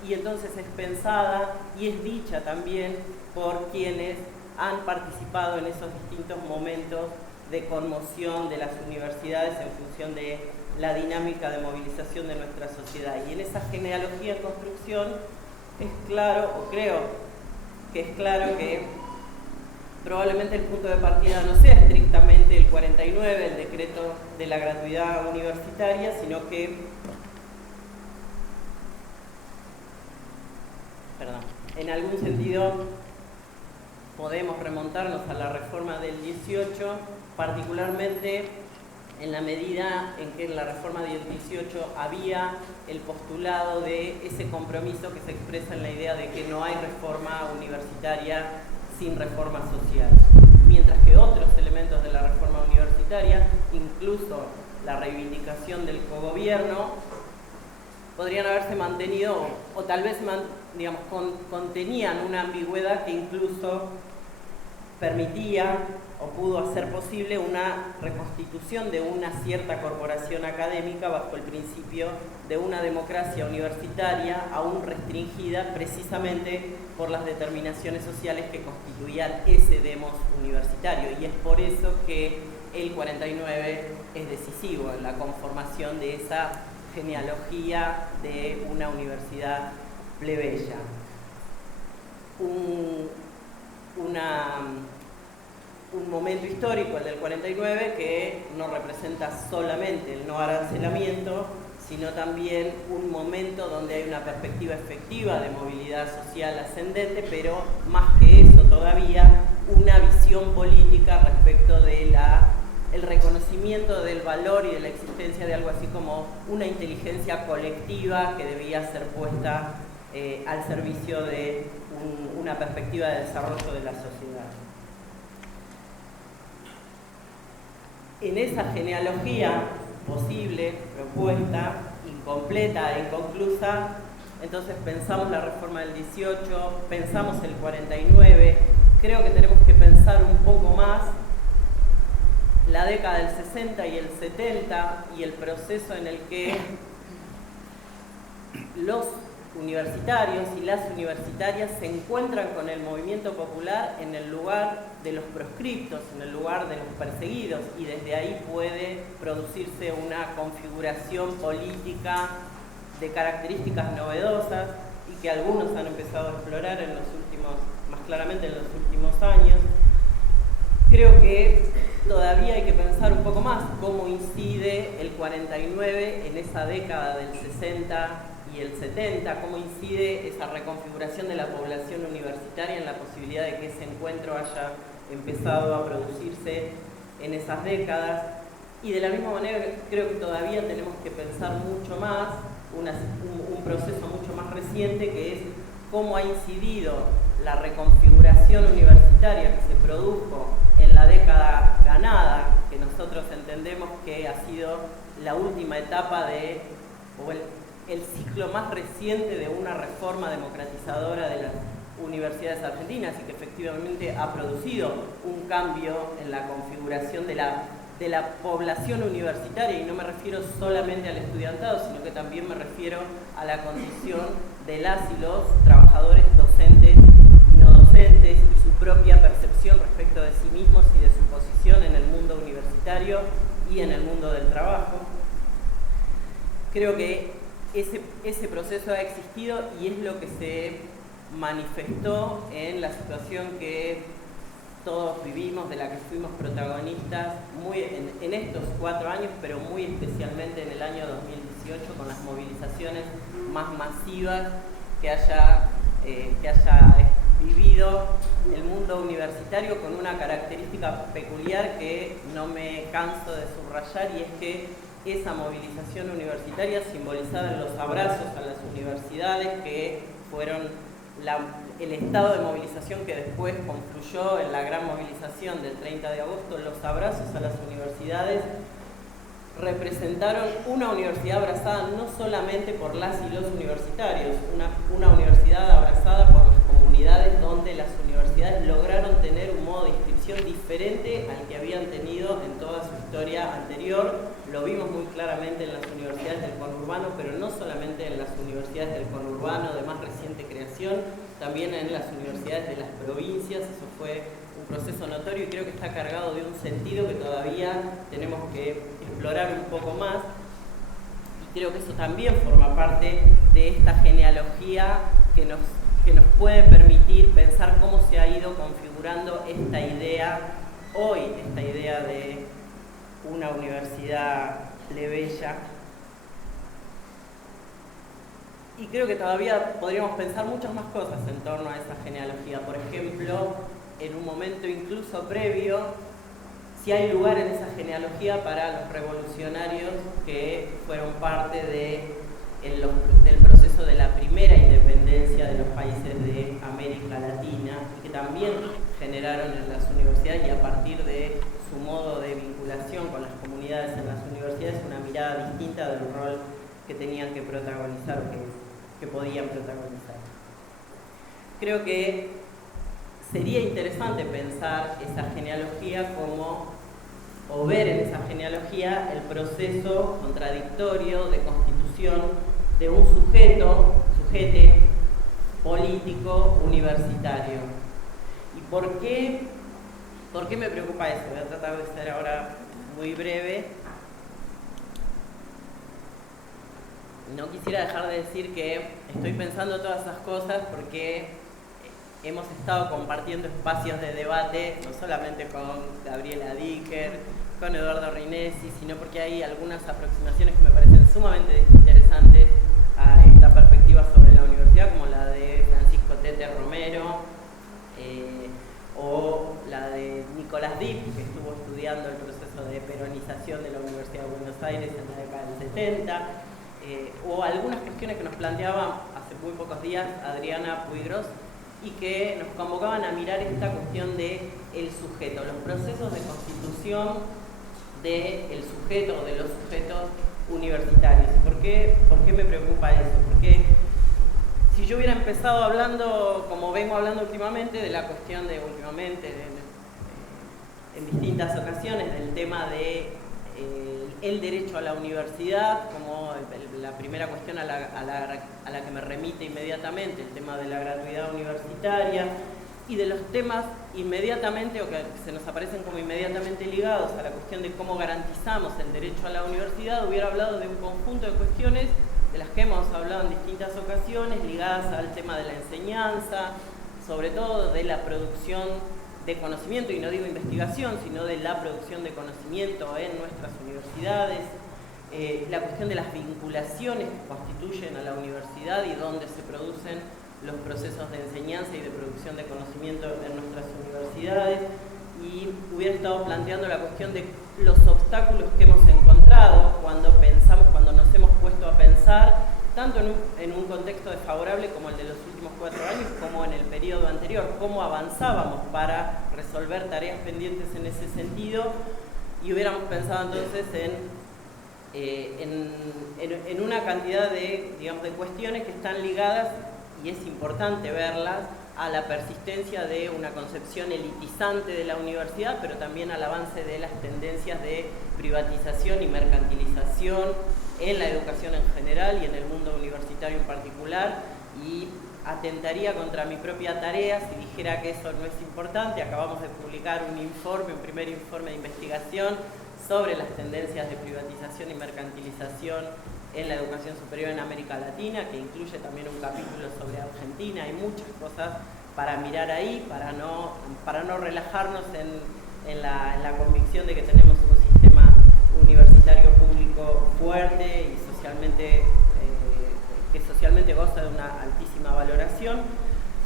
y entonces es pensada y es dicha también por quienes han participado en esos distintos momentos de conmoción de las universidades en función de la dinámica de movilización de nuestra sociedad. Y en esa genealogía en construcción es claro, o creo que es claro, que probablemente el punto de partida no sea estrictamente el 49, el decreto de la gratuidad universitaria, sino que, en algún sentido podemos remontarnos a la reforma del 18, particularmente en la medida en que en la reforma del 18 había el postulado de ese compromiso que se expresa en la idea de que no hay reforma universitaria sin reforma social, mientras que otros elementos de la reforma universitaria, incluso la reivindicación del cogobierno, podrían haberse mantenido o tal vez contenían una ambigüedad que incluso permitía o pudo hacer posible una reconstitución de una cierta corporación académica bajo el principio de una democracia universitaria aún restringida precisamente por las determinaciones sociales que constituían ese demos universitario, y es por eso que el 49 es decisivo en la conformación de esa genealogía de una universidad plebeya. Un momento histórico, el del 49, que no representa solamente el no arancelamiento, sino también un momento donde hay una perspectiva efectiva de movilidad social ascendente, pero más que eso todavía, una visión política respecto de el reconocimiento del valor y de la existencia de algo así como una inteligencia colectiva que debía ser puesta al servicio de una perspectiva de desarrollo de la sociedad. En esa genealogía posible, propuesta, incompleta e inconclusa, entonces pensamos la reforma del 18, pensamos el 49, creo que tenemos que pensar un poco más la década del 60 y el 70 y el proceso en el que los universitarios y las universitarias se encuentran con el movimiento popular en el lugar de los proscriptos, en el lugar de los perseguidos, y desde ahí puede producirse una configuración política de características novedosas y que algunos han empezado a explorar más claramente en los últimos años. Creo que todavía hay que pensar un poco más cómo incide el 49 en esa década del 60 y el 70, cómo incide esa reconfiguración de la población universitaria en la posibilidad de que ese encuentro haya empezado a producirse en esas décadas. Y de la misma manera creo que todavía tenemos que pensar mucho más, un proceso mucho más reciente, que es cómo ha incidido la reconfiguración universitaria que se produjo en la década ganada, que nosotros entendemos que ha sido la última etapa o el ciclo más reciente de una reforma democratizadora de las universidades argentinas, y que efectivamente ha producido un cambio en la configuración de la población universitaria, y no me refiero solamente al estudiantado, sino que también me refiero a la condición de las y los trabajadores docentes y no docentes, y su propia percepción respecto de sí mismos y de su posición en el mundo universitario y en el mundo del trabajo. Creo que ese proceso ha existido y es lo que se manifestó en la situación que todos vivimos, de la que fuimos protagonistas en estos 4 años, pero muy especialmente en el año 2018, con las movilizaciones más masivas que haya vivido el mundo universitario, con una característica peculiar que no me canso de subrayar, y es que esa movilización universitaria, simbolizada en los abrazos a las universidades, que fueron el estado de movilización que después confluyó en la gran movilización del 30 de agosto, los abrazos a las universidades representaron una universidad abrazada no solamente por las y los universitarios, una universidad abrazada por las comunidades, donde las universidades lograron tener un modo de inscripción diferente al que habían tenido en toda su historia anterior. Lo vimos muy claramente en las universidades del conurbano, pero no solamente en las universidades del conurbano de más reciente creación, también en las universidades de las provincias. Eso fue un proceso notorio y creo que está cargado de un sentido que todavía tenemos que explorar un poco más. Y creo que eso también forma parte de esta genealogía que nos puede permitir pensar cómo se ha ido configurando esta idea hoy, esta idea de una universidad plebeya. Y creo que todavía podríamos pensar muchas más cosas en torno a esa genealogía. Por ejemplo, en un momento incluso previo, si hay lugar en esa genealogía para los revolucionarios que fueron parte del proceso de la primera independencia de los países de América Latina, y que también generaron en las universidades, y a partir de su modo de vinculación con las comunidades en las universidades, una mirada distinta del rol que tenían que protagonizar, que podían protagonizar. Creo que sería interesante pensar esa genealogía o ver en esa genealogía el proceso contradictorio de constitución de un sujete político universitario. ¿Y por qué me preocupa eso? Voy a tratar de ser ahora muy breve. no quisiera dejar de decir que estoy pensando todas esas cosas porque hemos estado compartiendo espacios de debate, no solamente con Gabriela Dicker, con Eduardo Rinesi, sino porque hay algunas aproximaciones que me parecen sumamente interesantes a esta perspectiva sobre la universidad, como la de Francisco Tete Romero, o la de Nicolás Dipp, que estuvo estudiando el proceso de peronización de la Universidad de Buenos Aires en la década del 70, o algunas cuestiones que nos planteaba hace muy pocos días Adriana Puigros, y que nos convocaban a mirar esta cuestión del sujeto, los procesos de constitución del sujeto o de los sujetos universitarios. ¿Por qué me preocupa eso? Porque si yo hubiera empezado hablando, como vengo hablando últimamente, de la cuestión de en distintas ocasiones, del tema de el derecho a la universidad, como la primera cuestión a la que me remite inmediatamente, el tema de la gratuidad universitaria, y de los temas inmediatamente, o que se nos aparecen como inmediatamente ligados a la cuestión de cómo garantizamos el derecho a la universidad, hubiera hablado de un conjunto de cuestiones de las que hemos hablado en distintas ocasiones, ligadas al tema de la enseñanza, sobre todo de la producción de conocimiento, y no digo investigación, sino de la producción de conocimiento en nuestras universidades, la cuestión de las vinculaciones que constituyen a la universidad y dónde se producen los procesos de enseñanza y de producción de conocimiento en nuestras universidades, y hubiera estado planteando la cuestión de los obstáculos que hemos encontrado cuando nos hemos puesto a pensar, tanto en un contexto desfavorable como el de los últimos 4 años, como en el periodo anterior, cómo avanzábamos para resolver tareas pendientes en ese sentido, y hubiéramos pensado entonces en una cantidad de cuestiones que están ligadas, y es importante verlas, a la persistencia de una concepción elitizante de la universidad, pero también al avance de las tendencias de privatización y mercantilización en la educación en general y en el mundo universitario en particular, y atentaría contra mi propia tarea si dijera que eso no es importante. Acabamos de publicar un primer informe de investigación sobre las tendencias de privatización y mercantilización en la educación superior en América Latina, que incluye también un capítulo sobre Argentina. Hay muchas cosas para mirar ahí, para no relajarnos en la convicción de que tenemos un sistema universitario público fuerte y que socialmente goza de una altísima valoración.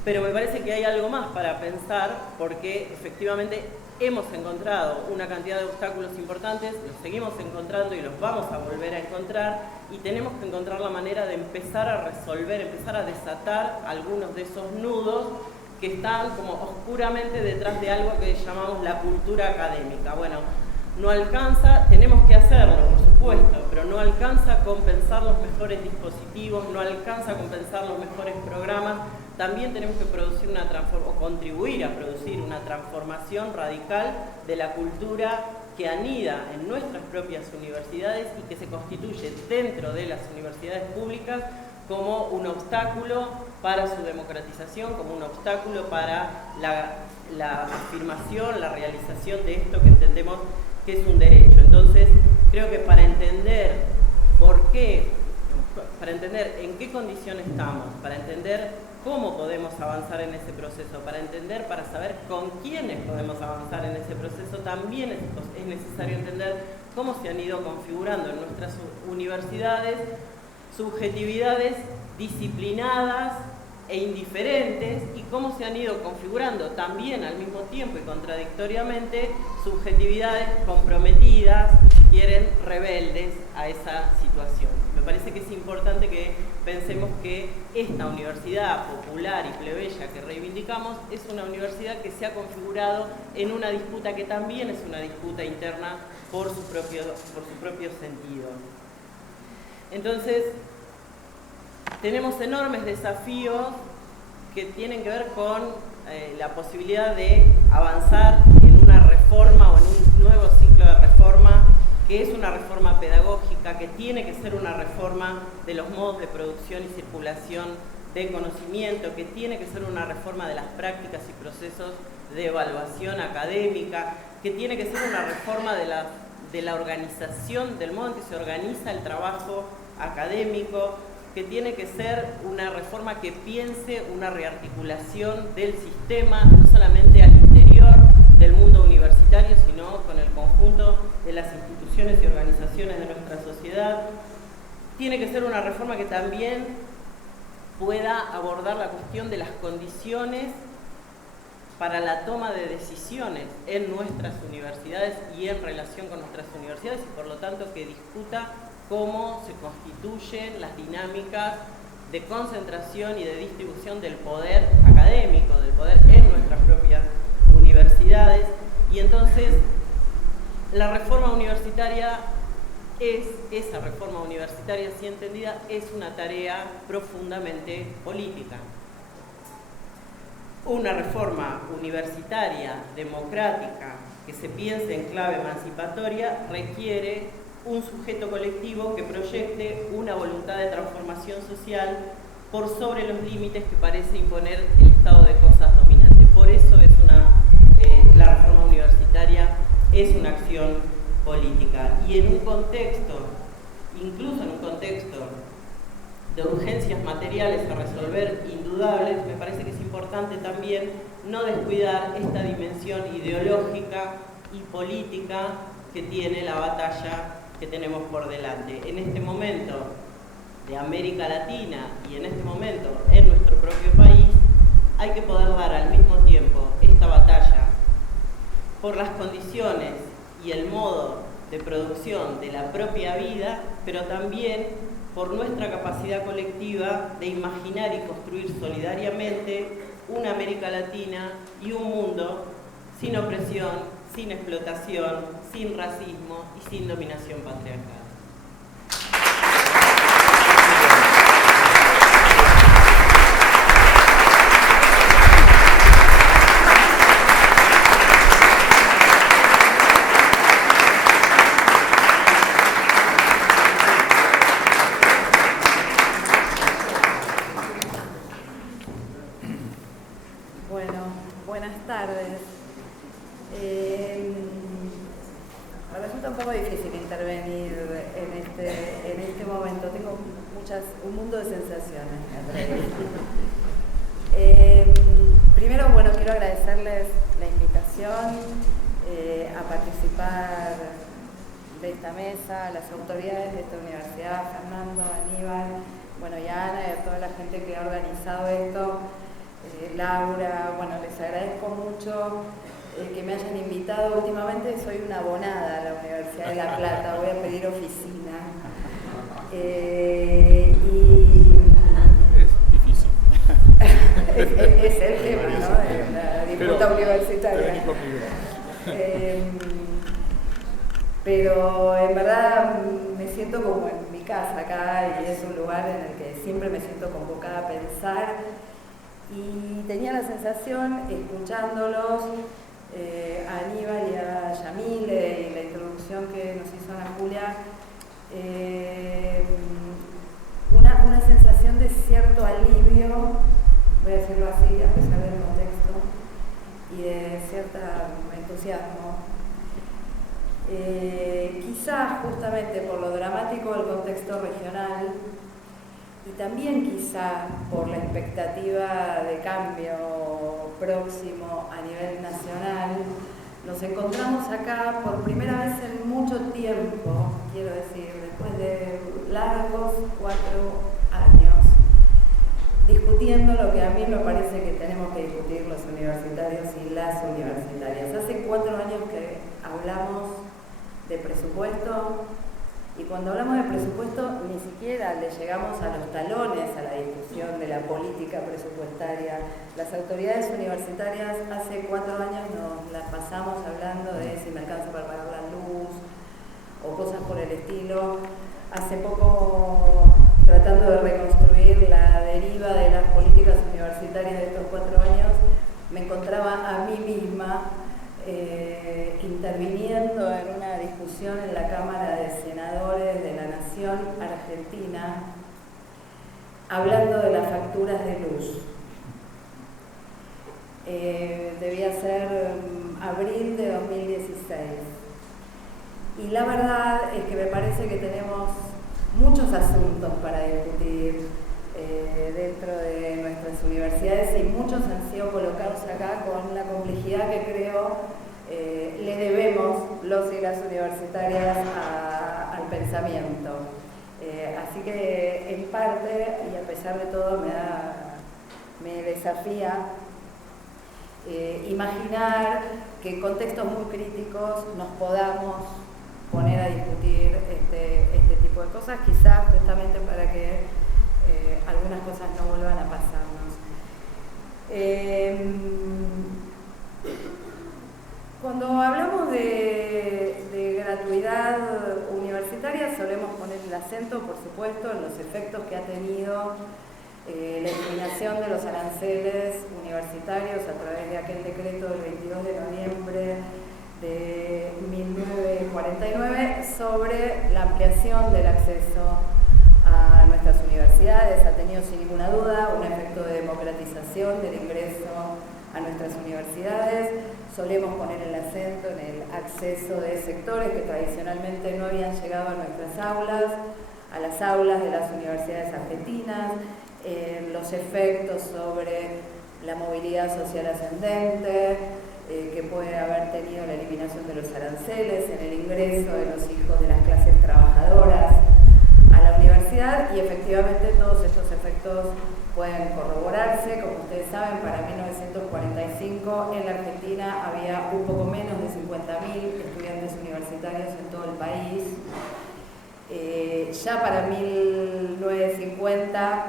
Pero me parece que hay algo más para pensar, porque efectivamente hemos encontrado una cantidad de obstáculos importantes, los seguimos encontrando y los vamos a volver a encontrar, y tenemos que encontrar la manera de empezar a resolver, empezar a desatar algunos de esos nudos que están como oscuramente detrás de algo que llamamos la cultura académica. Bueno, no alcanza, tenemos que hacerlo, por supuesto, pero no alcanza con pensar los mejores dispositivos, no alcanza con pensar los mejores programas. También tenemos que contribuir a producir una transformación radical de la cultura que anida en nuestras propias universidades y que se constituye dentro de las universidades públicas como un obstáculo para su democratización, como un obstáculo para la afirmación, la realización de esto que entendemos que es un derecho. Entonces, creo que para entender en qué condiciones estamos, para entender cómo podemos avanzar en ese proceso, para saber con quiénes podemos avanzar en ese proceso, también es necesario entender cómo se han ido configurando en nuestras universidades subjetividades disciplinadas e indiferentes, y cómo se han ido configurando también al mismo tiempo y contradictoriamente subjetividades comprometidas y, si quieren, rebeldes a esa situación. Me parece que es importante que pensemos que esta universidad popular y plebeya que reivindicamos es una universidad que se ha configurado en una disputa que también es una disputa interna por su propio sentido. Entonces, tenemos enormes desafíos que tienen que ver con la posibilidad de avanzar en una reforma o en un nuevo ciclo de reforma, que es una reforma pedagógica, que tiene que ser una reforma de los modos de producción y circulación de conocimiento, que tiene que ser una reforma de las prácticas y procesos de evaluación académica, que tiene que ser una reforma de la organización, del modo en que se organiza el trabajo académico, que tiene que ser una reforma que piense una rearticulación del sistema, no solamente al interior del mundo universitario, sino con el conjunto de las instituciones y organizaciones de nuestra sociedad. Tiene que ser una reforma que también pueda abordar la cuestión de las condiciones para la toma de decisiones en nuestras universidades y en relación con nuestras universidades, y por lo tanto que discuta cómo se constituyen las dinámicas de concentración y de distribución del poder académico, del poder en nuestras propias universidades. Y entonces la reforma universitaria esa reforma universitaria, así entendida, es una tarea profundamente política. Una reforma universitaria, democrática, que se piense en clave emancipatoria, requiere un sujeto colectivo que proyecte una voluntad de transformación social por sobre los límites que parece imponer el estado de cosas dominante. Por eso la reforma universitaria es una acción política. Y en un contexto, incluso en un contexto de urgencias materiales a resolver indudables, me parece que es importante también no descuidar esta dimensión ideológica y política que tiene la batalla que tenemos por delante. En este momento de América Latina y en este momento en nuestro propio país, hay que poder dar al mismo tiempo esta batalla por las condiciones y el modo de producción de la propia vida, pero también por nuestra capacidad colectiva de imaginar y construir solidariamente una América Latina y un mundo sin opresión, sin explotación, sin racismo y sin dominación patriarcal. Resulta un poco difícil intervenir en este momento. Tengo un mundo de sensaciones. Primero, quiero agradecerles la invitación a participar de esta mesa, a las autoridades de esta universidad, Fernando, Aníbal, y a Ana y a toda la gente que ha organizado esto. Laura, les agradezco mucho que me hayan invitado. Últimamente soy una abonada a la Universidad de La Plata, voy a pedir oficina. Es difícil. es el tema, ¿no? De la disputa universitaria. Pero en verdad me siento como en mi casa acá, y es un lugar en el que siempre me siento convocada a pensar. Y tenía la sensación, escuchándolos, a Aníbal y a Yamile, y la introducción que nos hizo Ana Julia, una sensación de cierto alivio, voy a decirlo así, a pesar del contexto, y de cierto entusiasmo. Quizás justamente por lo dramático del contexto regional, y también quizá por la expectativa de cambio próximo a nivel nacional, nos encontramos acá por primera vez en mucho tiempo, quiero decir, después de largos 4 años, discutiendo lo que a mí me parece que tenemos que discutir los universitarios y las universitarias. Hace 4 años que hablamos de presupuesto, y cuando hablamos de presupuesto ni siquiera le llegamos a los talones a la discusión de la política presupuestaria. Las autoridades universitarias hace 4 años nos las pasamos hablando de si me alcanza para pagar la luz o cosas por el estilo. Hace poco, tratando de reconstruir la deriva de las políticas universitarias de estos 4 años, me encontraba a mí misma interviniendo en una discusión en la Cámara de Senadores de la Nación Argentina, hablando de las facturas de luz. Debía ser abril de 2016. Y la verdad es que me parece que tenemos muchos asuntos para discutir dentro de nuestras universidades y muchos han sido colocados acá con la complejidad que creo le debemos los y las universitarias al pensamiento. Así que en parte, y a pesar de todo, me desafía imaginar que en contextos muy críticos nos podamos poner a discutir este tipo de cosas, quizás justamente para que algunas cosas no vuelvan a pasarnos. Cuando hablamos de gratuidad universitaria solemos poner el acento, por supuesto, en los efectos que ha tenido la eliminación de los aranceles universitarios a través de aquel decreto del 22 de noviembre de 1949 sobre la ampliación del acceso a nuestras universidades. Ha tenido sin ninguna duda un efecto de democratización del ingreso a nuestras universidades. Solemos poner el acento en el acceso de sectores que tradicionalmente no habían llegado a nuestras aulas, a las aulas de las universidades argentinas, los efectos sobre la movilidad social ascendente que puede haber tenido la eliminación de los aranceles, en el ingreso de los hijos de las clases trabajadoras a la universidad, y efectivamente todos estos efectos pueden corroborarse. Como ustedes saben, para 1945 en la Argentina había un poco menos de 50.000 estudiantes universitarios en todo el país. Ya para 1950,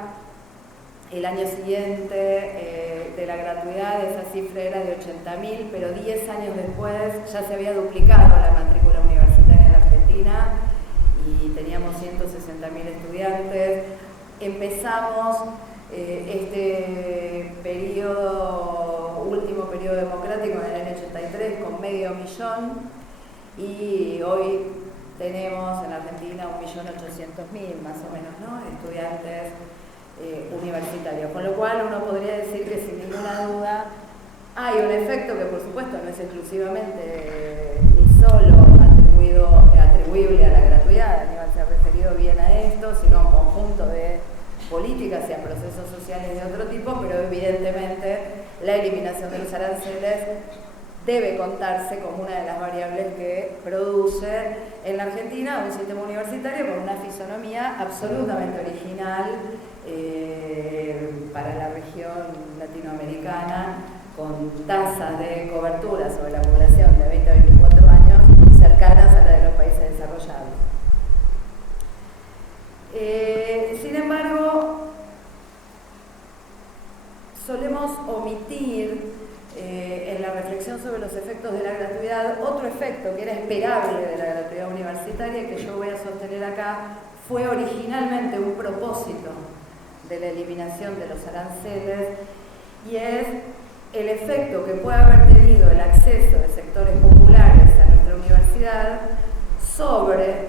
el año siguiente de la gratuidad, esa cifra era de 80.000, pero 10 años después ya se había duplicado la matrícula universitaria en la Argentina y teníamos 160.000 estudiantes. Empezamos este último periodo democrático en el año 83 con 500.000 y hoy tenemos en Argentina 1.800.000 más o menos, ¿no?, estudiantes universitarios, con lo cual uno podría decir que sin ninguna duda hay un efecto que por supuesto no es exclusivamente ni solo atribuible a la gratuidad. Aníbal se ha referido bien a esto, sino a un conjunto de políticas y a procesos sociales de otro tipo, pero evidentemente la eliminación de los aranceles debe contarse como una de las variables que produce en la Argentina un sistema universitario con una fisonomía absolutamente original para la región latinoamericana, con tasas de cobertura sobre la población de 20 a 24 años cercanas a la de los países desarrollados. Sin embargo, solemos omitir en la reflexión sobre los efectos de la gratuidad otro efecto que era esperable de la gratuidad universitaria y que yo voy a sostener acá fue originalmente un propósito de la eliminación de los aranceles, y es el efecto que puede haber tenido el acceso de sectores populares a nuestra universidad sobre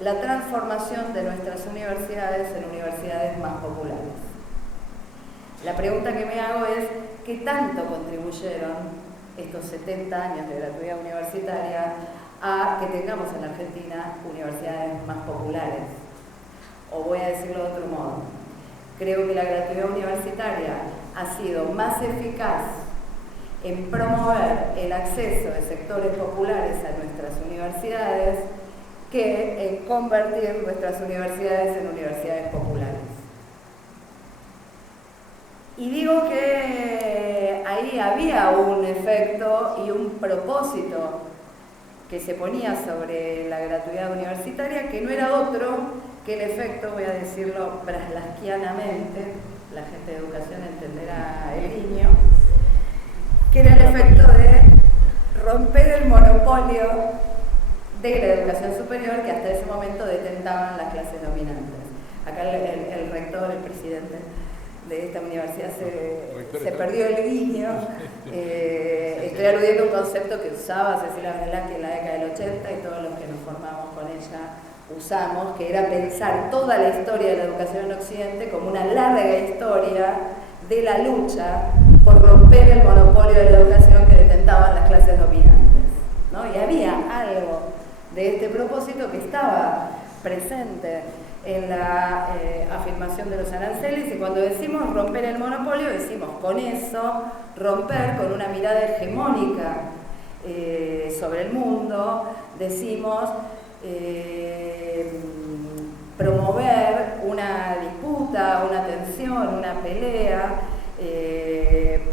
la transformación de nuestras universidades en universidades más populares. La pregunta que me hago es, ¿qué tanto contribuyeron estos 70 años de gratuidad universitaria a que tengamos en la Argentina universidades más populares? O voy a decirlo de otro modo, creo que la gratuidad universitaria ha sido más eficaz en promover el acceso de sectores populares a nuestras universidades que en convertir nuestras universidades en universidades populares. Y digo que ahí había un efecto y un propósito que se ponía sobre la gratuidad universitaria, que no era otro que el efecto, voy a decirlo braslasquianamente, la gente de educación entenderá el guiño, que era el efecto de romper el monopolio de la educación superior que hasta ese momento detentaban las clases dominantes. Acá el rector, el presidente de esta universidad se perdió el guiño. Estoy aludiendo a un concepto que usaba Cecilia Breslavsky en la década del 80 y todos los que nos formamos con ella usamos, que era pensar toda la historia de la educación en Occidente como una larga historia de la lucha por romper el monopolio de la educación que detentaban las clases dominantes, ¿no? Y había algo de este propósito que estaba presente en la afirmación de los aranceles, y cuando decimos romper el monopolio, decimos con eso romper con una mirada hegemónica sobre el mundo, decimos promover una disputa, una tensión, una pelea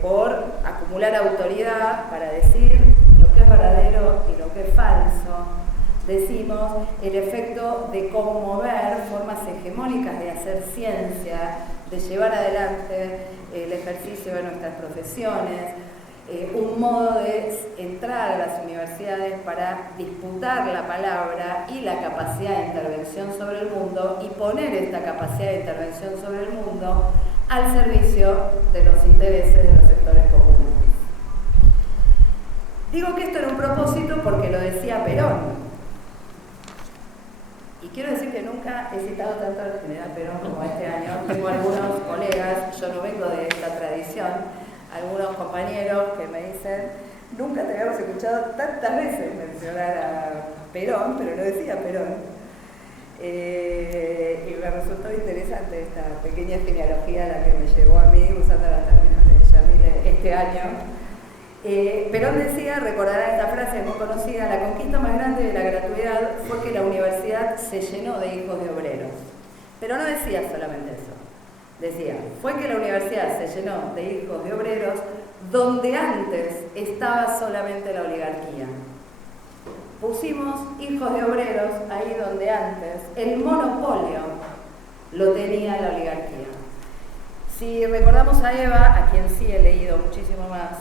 por acumular autoridad para decir lo que es verdadero y lo que es falso. Decimos el efecto de conmover formas hegemónicas de hacer ciencia, de llevar adelante el ejercicio de nuestras profesiones, un modo de entrar a las universidades para disputar la palabra y la capacidad de intervención sobre el mundo y poner esta capacidad de intervención sobre el mundo al servicio de los intereses de los sectores populares. Digo que esto era un propósito porque lo decía Perón. Y quiero decir que nunca he citado tanto al general Perón como este año. Tengo algunos colegas, yo no vengo de esta tradición, algunos compañeros que me dicen, nunca te habíamos escuchado tantas veces mencionar a Perón, pero no decía Perón. Y me resultó interesante esta pequeña genealogía a la que me llevó a mí, usando los términos de Yamile este año. Perón decía, recordarán esta frase muy conocida, la conquista más grande de la gratuidad fue que la universidad se llenó de hijos de obreros. Pero no decía solamente eso. Decía, fue que la universidad se llenó de hijos de obreros donde antes estaba solamente la oligarquía. Pusimos hijos de obreros ahí donde antes el monopolio lo tenía la oligarquía. Si recordamos a Eva, a quien sí he leído muchísimo más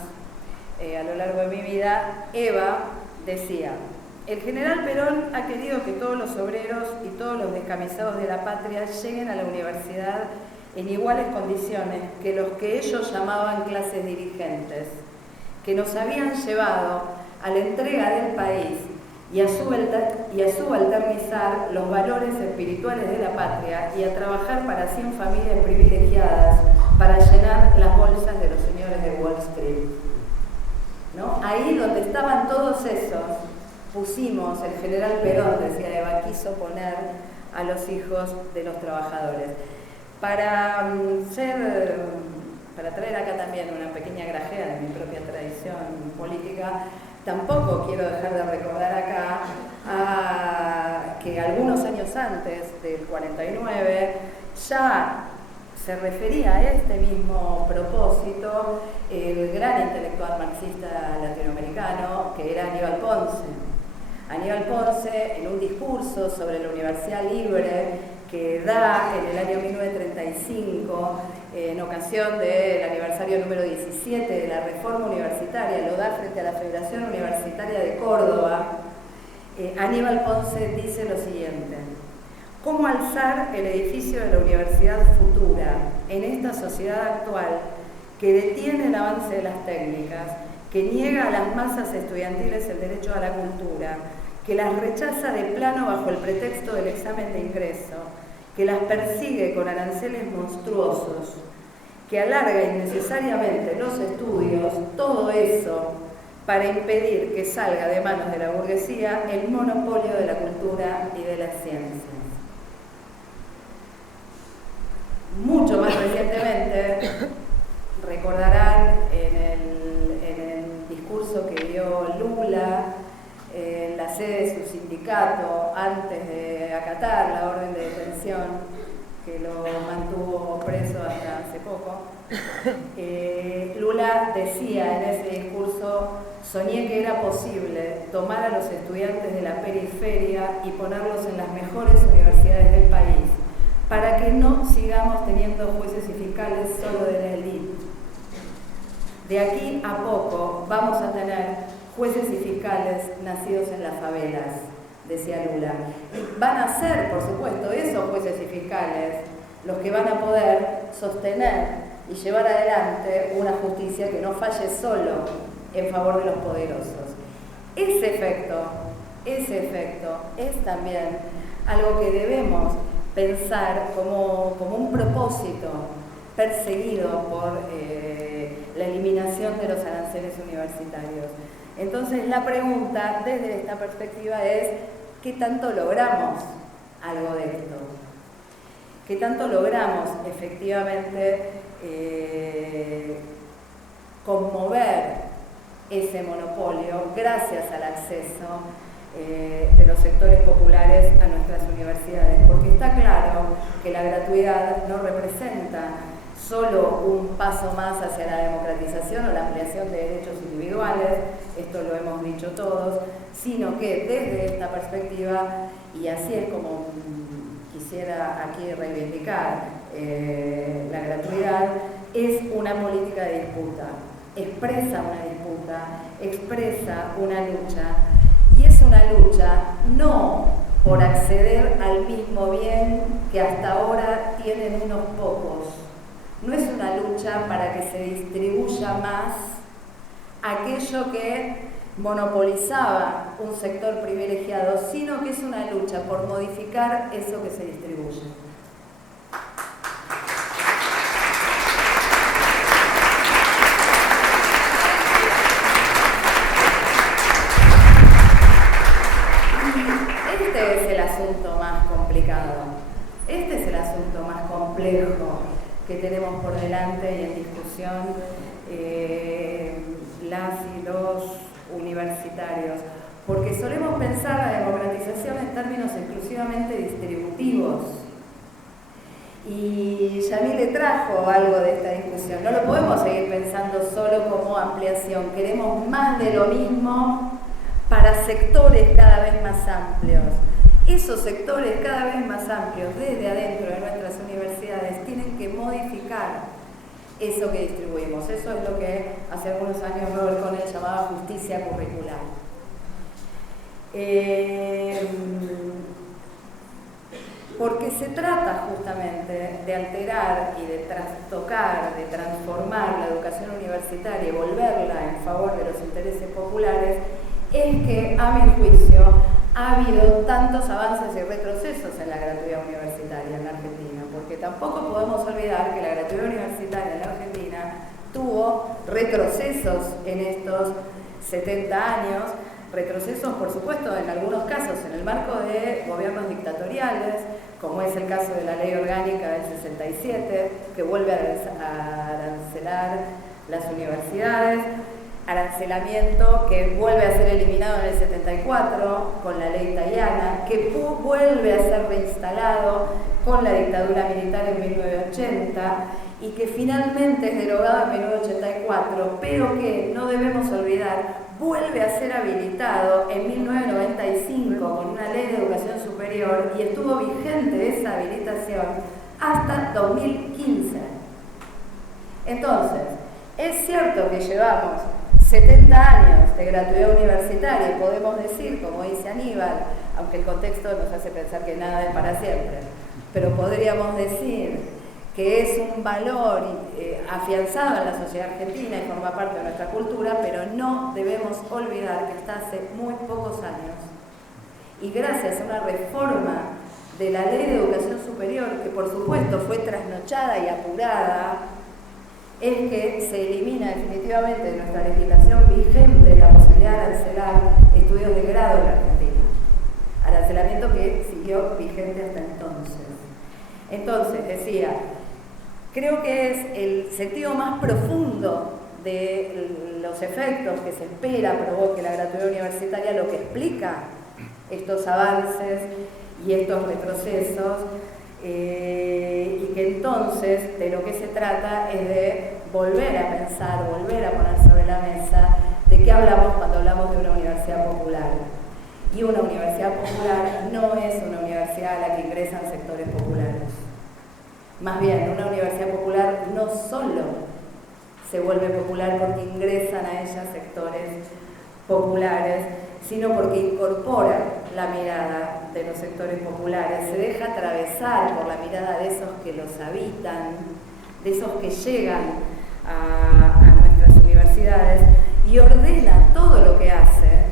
a lo largo de mi vida, Eva decía, el general Perón ha querido que todos los obreros y todos los descamisados de la patria lleguen a la universidad en iguales condiciones que los que ellos llamaban clases dirigentes, que nos habían llevado a la entrega del país y a subalternizar los valores espirituales de la patria y a trabajar para 100 familias privilegiadas para llenar las bolsas de los señores de Wall Street. ¿No? Ahí donde estaban todos esos, pusimos, el general Perón, decía Eva, quiso poner a los hijos de los trabajadores. Para traer acá también una pequeña grajea de mi propia tradición política, tampoco quiero dejar de recordar acá que algunos años antes del 49 ya se refería a este mismo propósito el gran intelectual marxista latinoamericano que era Aníbal Ponce. Aníbal Ponce, en un discurso sobre la Universidad Libre que da en el año 1935, en ocasión del aniversario número 17 de la reforma universitaria, lo da frente a la Federación Universitaria de Córdoba, Aníbal Ponce dice lo siguiente: ¿cómo alzar el edificio de la universidad futura en esta sociedad actual que detiene el avance de las técnicas, que niega a las masas estudiantiles el derecho a la cultura, que las rechaza de plano bajo el pretexto del examen de ingreso, que las persigue con aranceles monstruosos, que alarga innecesariamente los estudios, todo eso para impedir que salga de manos de la burguesía el monopolio de la cultura y de las ciencias? Mucho más recientemente, recordarán en el discurso que dio Lula en la sede de su sindicato antes de acatar la orden de detención que lo mantuvo preso hasta hace poco, Lula decía en ese discurso: soñé que era posible tomar a los estudiantes de la periferia y ponerlos en las mejores universidades del país, para que no sigamos teniendo jueces y fiscales solo de la élite. De aquí a poco vamos a tener jueces y fiscales nacidos en las favelas, decía Lula. Van a ser, por supuesto, esos jueces y fiscales los que van a poder sostener y llevar adelante una justicia que no falle solo en favor de los poderosos. Ese efecto es también algo que debemos pensar como un propósito perseguido por la eliminación de los aranceles universitarios. Entonces la pregunta desde esta perspectiva es: ¿qué tanto logramos algo de esto? que tanto logramos efectivamente conmover ese monopolio gracias al acceso de los sectores populares a nuestras universidades, porque está claro que la gratuidad no representa solo un paso más hacia la democratización o la ampliación de derechos individuales, esto lo hemos dicho todos, sino que desde esta perspectiva, y así es como quisiera aquí reivindicar la gratuidad, es una política de disputa, expresa una disputa, expresa una lucha, y es una lucha no por acceder al mismo bien que hasta ahora tienen unos pocos, no es una lucha para que se distribuya más aquello que monopolizaba un sector privilegiado, sino que es una lucha por modificar eso que se distribuye. Este es el asunto más complicado, este es el asunto más complejo que tenemos por delante y en discusión las y los universitarios, porque solemos pensar la democratización en términos exclusivamente distributivos. Y Yamil le trajo algo de esta discusión. No lo podemos seguir pensando solo como ampliación. Queremos más de lo mismo para sectores cada vez más amplios. Esos sectores cada vez más amplios, desde adentro de nuestras universidades, tienen que modificar eso que distribuimos. Eso es lo que hace algunos años Robert Conell llamaba justicia curricular. Porque se trata justamente de alterar y de trastocar, de transformar la educación universitaria y volverla en favor de los intereses populares, es que, a mi juicio, ha habido tantos avances y retrocesos en la gratuidad universitaria en la Argentina, porque tampoco podemos olvidar que la gratuidad universitaria en la Argentina tuvo retrocesos en estos 70 años, retrocesos, por supuesto, en algunos casos en el marco de gobiernos dictatoriales, como es el caso de la Ley Orgánica del 67, que vuelve a arancelar las universidades, arancelamiento que vuelve a ser eliminado en el 74 con la Ley Tayana, que vuelve a ser reinstalado con la dictadura militar en 1980 y que finalmente es derogado en 1984, pero que, no debemos olvidar, vuelve a ser habilitado en 1995 con una ley de educación superior y estuvo vigente esa habilitación hasta 2015. Entonces, es cierto que llevamos 70 años de gratuidad universitaria y podemos decir, como dice Aníbal, aunque el contexto nos hace pensar que nada es para siempre, pero podríamos decir que es un valor afianzado en la sociedad argentina y forma parte de nuestra cultura, pero no debemos olvidar que hasta hace muy pocos años, y gracias a una reforma de la Ley de Educación Superior, que por supuesto fue trasnochada y apurada, es que se elimina definitivamente de nuestra legislación vigente la posibilidad de arancelar estudios de grado en la Argentina. Arancelamiento que siguió vigente hasta entonces. Entonces, decía, creo que es el sentido más profundo de los efectos que se espera provoque la gratuidad universitaria lo que explica estos avances y estos retrocesos, y que entonces de lo que se trata es de volver a pensar, volver a poner sobre la mesa de qué hablamos cuando hablamos de una universidad popular. Y una universidad popular no es una universidad a la que ingresan sectores populares. Más bien, una universidad popular no solo se vuelve popular porque ingresan a ella sectores populares, sino porque incorpora la mirada de los sectores populares, se deja atravesar por la mirada de esos que los habitan, de esos que llegan a nuestras universidades y ordena todo lo que hace,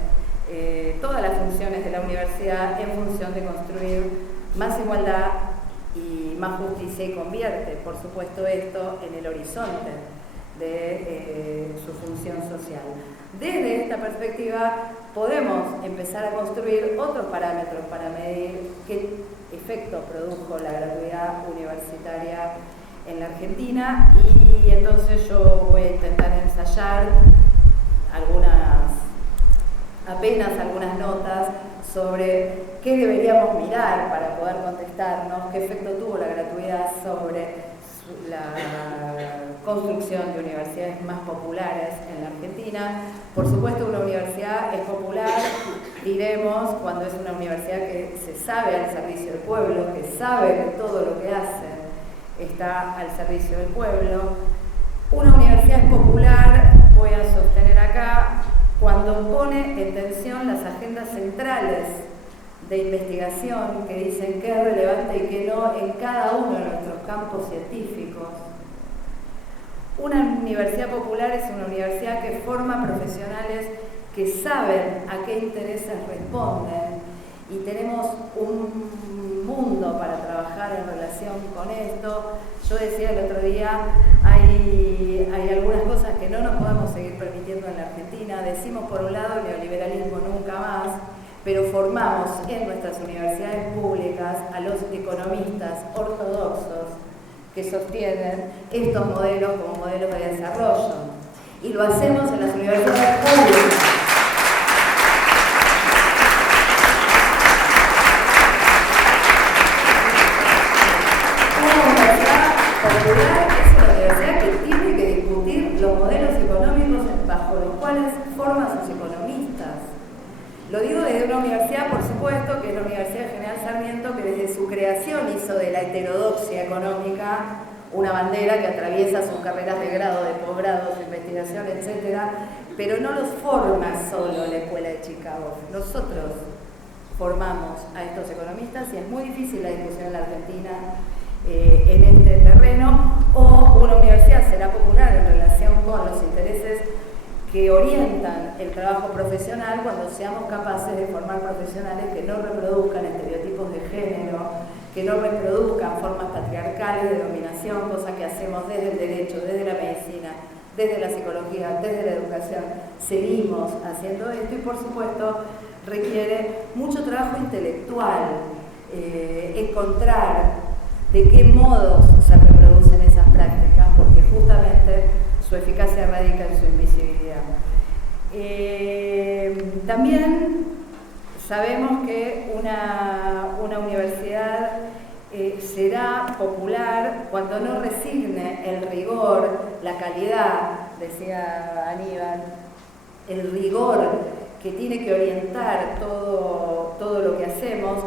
todas las funciones de la universidad en función de construir más igualdad y más justicia, y convierte, por supuesto, esto en el horizonte de su función social. Desde esta perspectiva podemos empezar a construir otros parámetros para medir qué efecto produjo la gratuidad universitaria en la Argentina, y entonces yo voy a intentar ensayar apenas algunas notas sobre qué deberíamos mirar para poder contestarnos, qué efecto tuvo la gratuidad sobre la construcción de universidades más populares en la Argentina. Por supuesto, una universidad es popular, diremos, cuando es una universidad que se sabe al servicio del pueblo, que sabe que todo lo que hace está al servicio del pueblo. Una universidad es popular, voy a sostener acá, cuando pone en tensión las agendas centrales de investigación que dicen qué es relevante y qué no en cada uno de nuestros campos científicos. Una universidad popular es una universidad que forma profesionales que saben a qué intereses responden, y tenemos un mundo para trabajar en relación con esto. Yo decía el otro día, hay algunas cosas que no nos podemos seguir permitiendo en la Argentina. Decimos por un lado neoliberalismo nunca más, pero formamos en nuestras universidades públicas a los economistas ortodoxos que sostienen estos modelos como modelos de desarrollo. Y lo hacemos en las universidades públicas. Una universidad popular es una universidad que tiene que discutir los modelos económicos bajo los cuales forman sus economistas. Lo digo desde una universidad, por supuesto, que es la Universidad General Sarmiento, que desde su creación hizo de la heterodoxia económica una bandera que atraviesa sus carreras de grado, de posgrado, su investigación, etc. Pero no los forma solo la Escuela de Chicago. Nosotros formamos a estos economistas, y es muy difícil la discusión en la Argentina en este terreno. O una universidad será popular en relación con los intereses que orientan el trabajo profesional cuando seamos capaces de formar profesionales que no reproduzcan estereotipos de género, que no reproduzcan formas patriarcales de dominación, cosa que hacemos desde el derecho, desde la medicina, desde la psicología, desde la educación. Seguimos haciendo esto, y por supuesto requiere mucho trabajo intelectual, encontrar de qué modos se reproducen esas prácticas, porque justamente su eficacia radica en su invisibilidad. También sabemos que una universidad será popular cuando no resigne el rigor, la calidad, decía Aníbal, el rigor que tiene que orientar todo lo que hacemos,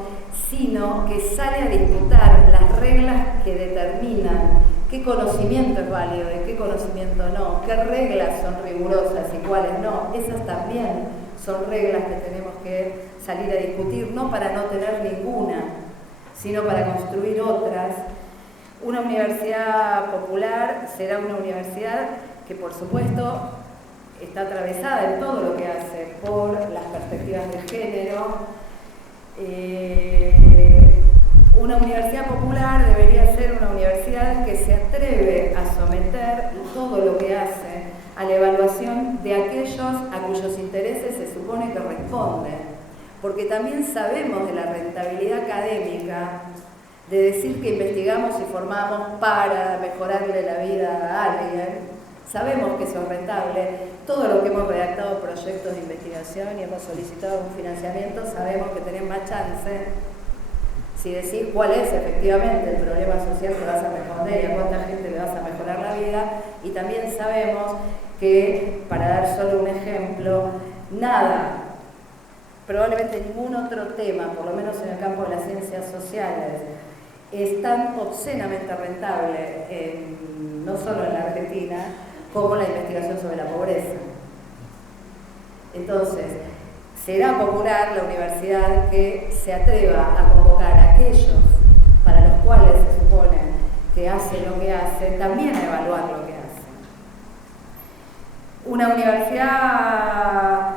sino que sale a disputar las reglas que determinan qué conocimiento es válido y qué conocimiento no, qué reglas son rigurosas y cuáles no. Esas también son reglas que tenemos que salir a discutir, no para no tener ninguna, sino para construir otras. Una universidad popular será una universidad que, por supuesto, está atravesada en todo lo que hace por las perspectivas de género. Una universidad popular debería ser una universidad que se atreve a someter todo lo que hace a la evaluación de aquellos a cuyos intereses se supone que responden. Porque también sabemos de la rentabilidad académica de decir que investigamos y formamos para mejorarle la vida a alguien. Sabemos que eso es rentable. Todo lo que hemos redactado proyectos de investigación y hemos solicitado un financiamiento, sabemos que tenés más chance si decís cuál es efectivamente el problema social que vas a responder y a cuánta gente le vas a mejorar la vida. Y también sabemos que, para dar solo un ejemplo, nada, probablemente ningún otro tema, por lo menos en el campo de las ciencias sociales, es tan obscenamente rentable, no solo en la Argentina, como la investigación sobre la pobreza. Entonces, será popular la universidad que se atreva a convocar a aquellos para los cuales se supone que hace lo que hace, también a evaluar lo que hace. Una universidad,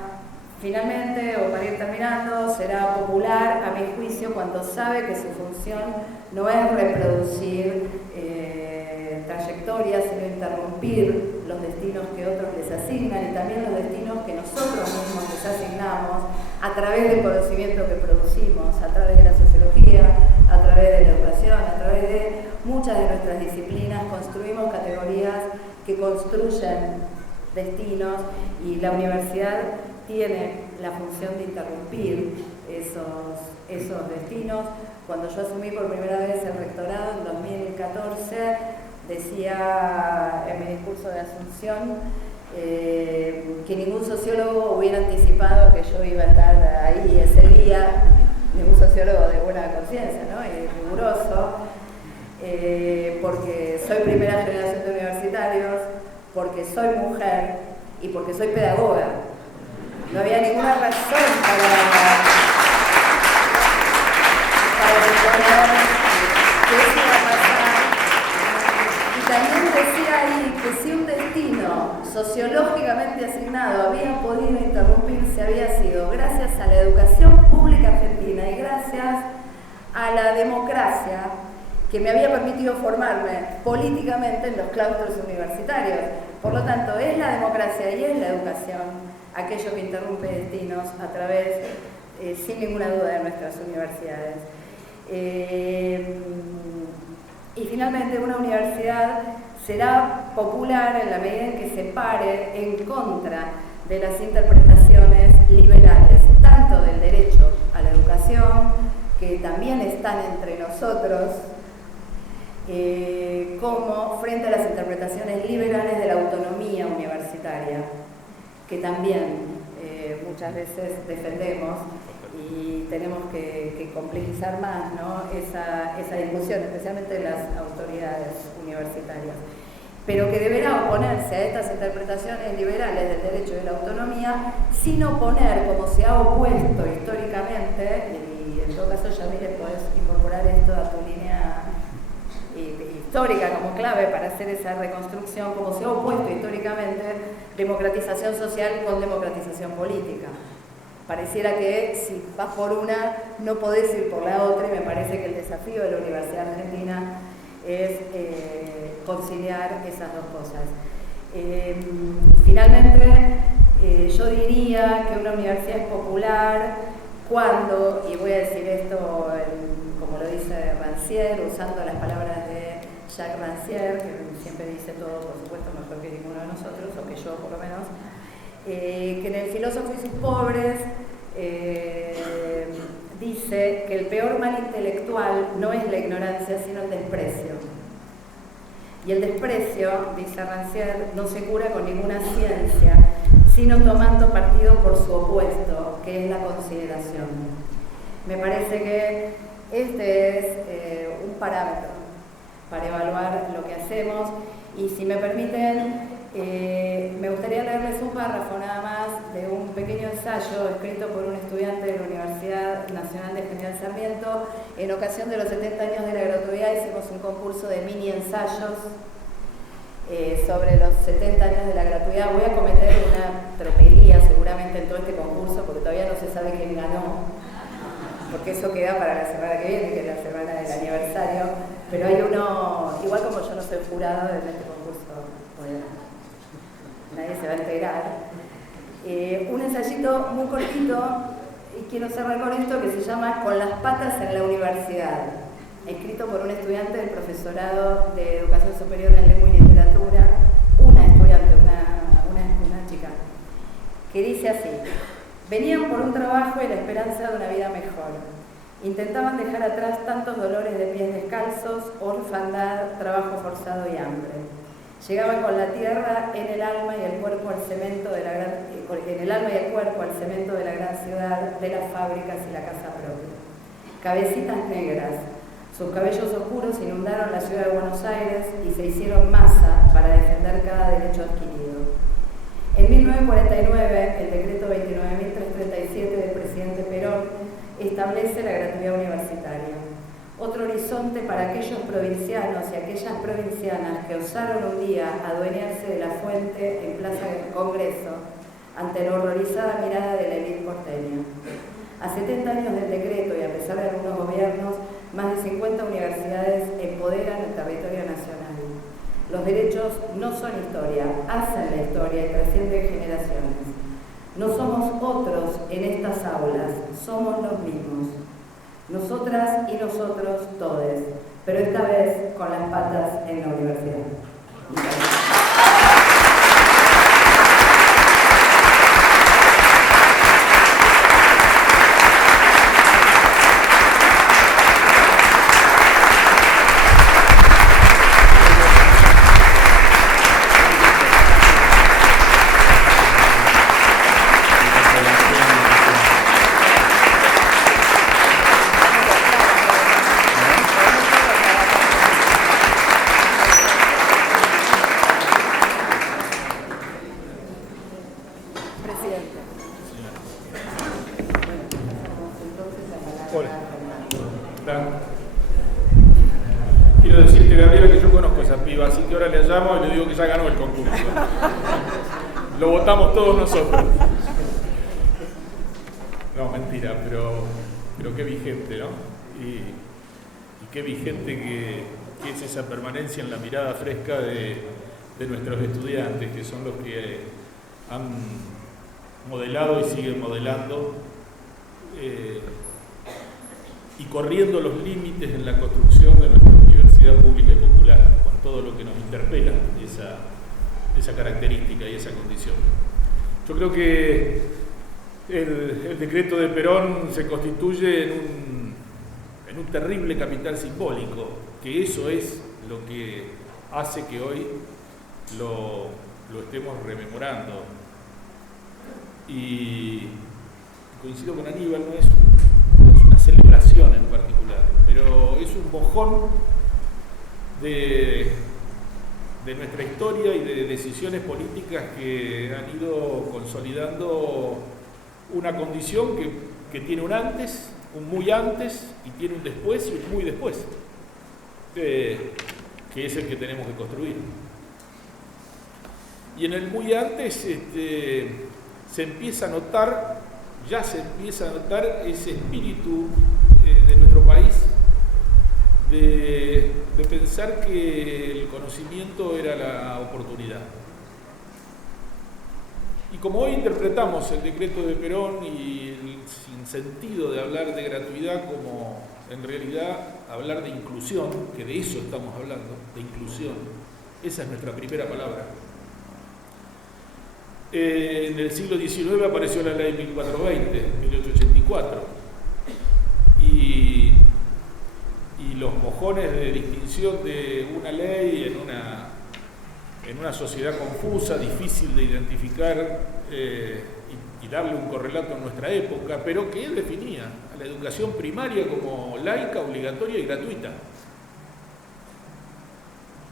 finalmente, o para ir terminando, será popular, a mi juicio, cuando sabe que su función no es reproducir trayectoria, sino interrumpir los destinos que otros les asignan y también los destinos que nosotros mismos les asignamos a través del conocimiento que producimos, a través de la sociología, a través de la educación, a través de muchas de nuestras disciplinas. Construimos categorías que construyen destinos y la universidad tiene la función de interrumpir esos destinos. Cuando yo asumí por primera vez el rectorado en 2014, decía en mi discurso de asunción que ningún sociólogo hubiera anticipado que yo iba a estar ahí ese día, ningún sociólogo de buena conciencia, ¿no? Y riguroso, porque soy primera generación de universitarios, porque soy mujer y porque soy pedagoga. No había ninguna razón para suponer que eso iba a pasar. Y también decía ahí que si un destino sociológicamente asignado había podido interrumpirse, había sido gracias a la educación pública argentina y gracias a la democracia que me había permitido formarme políticamente en los claustros universitarios. Por lo tanto, es la democracia y es la educación aquello que interrumpe destinos a través, sin ninguna duda, de nuestras universidades. Y finalmente, una universidad será popular en la medida en que se pare en contra de las interpretaciones liberales, tanto del derecho a la educación, que también están entre nosotros, como frente a las interpretaciones liberales de la autonomía universitaria, que también muchas veces defendemos y tenemos que complejizar más, ¿no? esa discusión, especialmente de las autoridades universitarias, pero que deberá oponerse a estas interpretaciones liberales del derecho y de la autonomía sin oponer, como se ha opuesto históricamente, y en todo caso, Yamile, podés incorporar esto a tu línea histórica como clave para hacer esa reconstrucción, como se ha opuesto históricamente democratización social con democratización política. Pareciera que si vas por una no podés ir por la otra, y me parece que el desafío de la Universidad Argentina es conciliar esas dos cosas. Finalmente, yo diría que una universidad es popular cuando, y voy a decir esto como lo dice Rancière, usando las palabras de Jacques Rancière, que siempre dice todo, por supuesto, mejor que ninguno de nosotros, o que yo por lo menos, que en El filósofo y sus pobres dice que el peor mal intelectual no es la ignorancia, sino el desprecio. Y el desprecio, dice Rancière, no se cura con ninguna ciencia, sino tomando partido por su opuesto, que es la consideración. Me parece que este es un parámetro para evaluar lo que hacemos, y si me permiten, me gustaría leerles un párrafo nada más de un pequeño ensayo escrito por un estudiante de la Universidad Nacional de General Sarmiento. En ocasión de los 70 años de la gratuidad hicimos un concurso de mini ensayos sobre los 70 años de la gratuidad. Voy a cometer una tropelía seguramente en todo este concurso, porque todavía no se sabe quién ganó, porque eso queda para la semana que viene, que es la semana del aniversario, pero hay uno, igual como yo no soy jurado en este concurso, bueno, nadie se va a enterar, un ensayito muy cortito, y quiero cerrar con esto, que se llama Con las patas en la universidad, escrito por un estudiante del profesorado de Educación Superior en Lengua y Literatura, una estudiante, una chica, que dice así: venían por un trabajo y la esperanza de una vida mejor. Intentaban dejar atrás tantos dolores de pies descalzos, orfandad, trabajo forzado y hambre. Llegaban con la tierra en el alma y el cuerpo al cemento de la gran ciudad, de las fábricas y la casa propia. Cabecitas negras, sus cabellos oscuros inundaron la ciudad de Buenos Aires y se hicieron masa para defender cada derecho adquirido. En 1949, el decreto 29.337 del presidente Perón establece la gratuidad universitaria. Otro horizonte para aquellos provincianos y aquellas provincianas que osaron un día adueñarse de la fuente en Plaza del Congreso ante la horrorizada mirada de la élite porteña. A 70 años del decreto y a pesar de algunos gobiernos, más de 50 universidades empoderan el territorio nacional. Los derechos no son historia, hacen la historia y trascienden generaciones. No somos otros en estas aulas, somos los mismos. Nosotras y nosotros todes, pero esta vez con las patas en la universidad. Quiero decirte, Gabriela, que yo conozco a esa piba, así que ahora le llamo y le digo que ya ganó el concurso. Lo votamos todos nosotros. No, mentira, pero qué vigente, ¿no? Y qué vigente que es esa permanencia en la mirada fresca de nuestros estudiantes, que son los que han modelado y siguen modelando y corriendo los límites en la construcción de nuestra universidad pública y popular, con todo lo que nos interpela, esa característica y esa condición. Yo creo que el decreto de Perón se constituye en un terrible capital simbólico, que eso es lo que hace que hoy lo estemos rememorando. Y coincido con Aníbal, no es una celebración en particular, pero es un mojón de nuestra historia y de decisiones políticas que han ido consolidando una condición que tiene un antes, un muy antes, y tiene un después y un muy después, que es el que tenemos que construir. Y en el muy antes se empieza a notar, ya se empieza a notar ese espíritu de nuestro país de pensar que el conocimiento era la oportunidad. Y como hoy interpretamos el decreto de Perón y el sinsentido de hablar de gratuidad como en realidad hablar de inclusión, que de eso estamos hablando, de inclusión, esa es nuestra primera palabra. En el siglo XIX apareció la ley 1420, 1884, y los mojones de distinción de una ley en una sociedad confusa, difícil de identificar y darle un correlato en nuestra época, pero que él definía a la educación primaria como laica, obligatoria y gratuita.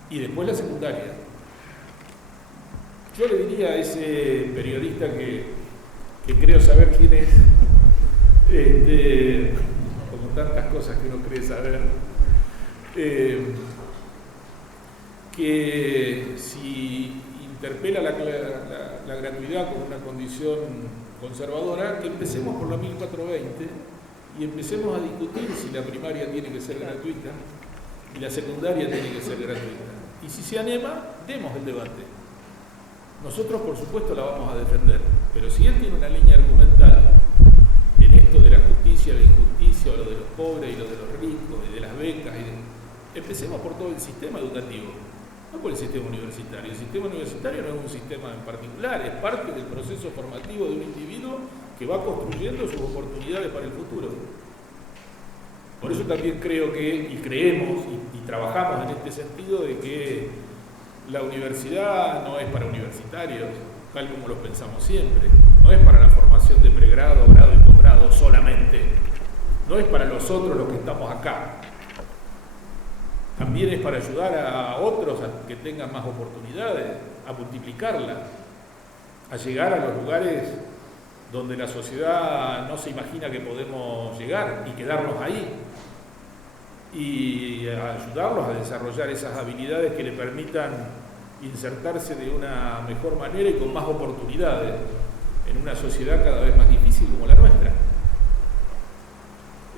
Y después la secundaria. Yo le diría a ese periodista que creo saber quién es, como tantas cosas que uno cree saber, que si interpela la gratuidad como una condición conservadora, que empecemos por la 1420 y empecemos a discutir si la primaria tiene que ser gratuita y la secundaria tiene que ser gratuita. Y si se anima, demos el debate. Nosotros, por supuesto, la vamos a defender, pero si él tiene una línea argumental en esto de la justicia, la injusticia, o lo de los pobres y lo de los ricos, y de las becas, empecemos por todo el sistema educativo, no por el sistema universitario. El sistema universitario no es un sistema en particular, es parte del proceso formativo de un individuo que va construyendo sus oportunidades para el futuro. Por eso también creo que, y creemos, y trabajamos en este sentido, de que la universidad no es para universitarios, tal como lo pensamos siempre. No es para la formación de pregrado, grado y posgrado solamente. No es para nosotros los que estamos acá. También es para ayudar a otros a que tengan más oportunidades, a multiplicarlas, a llegar a los lugares donde la sociedad no se imagina que podemos llegar y quedarnos ahí. Y a ayudarlos a desarrollar esas habilidades que le permitan insertarse de una mejor manera y con más oportunidades en una sociedad cada vez más difícil como la nuestra.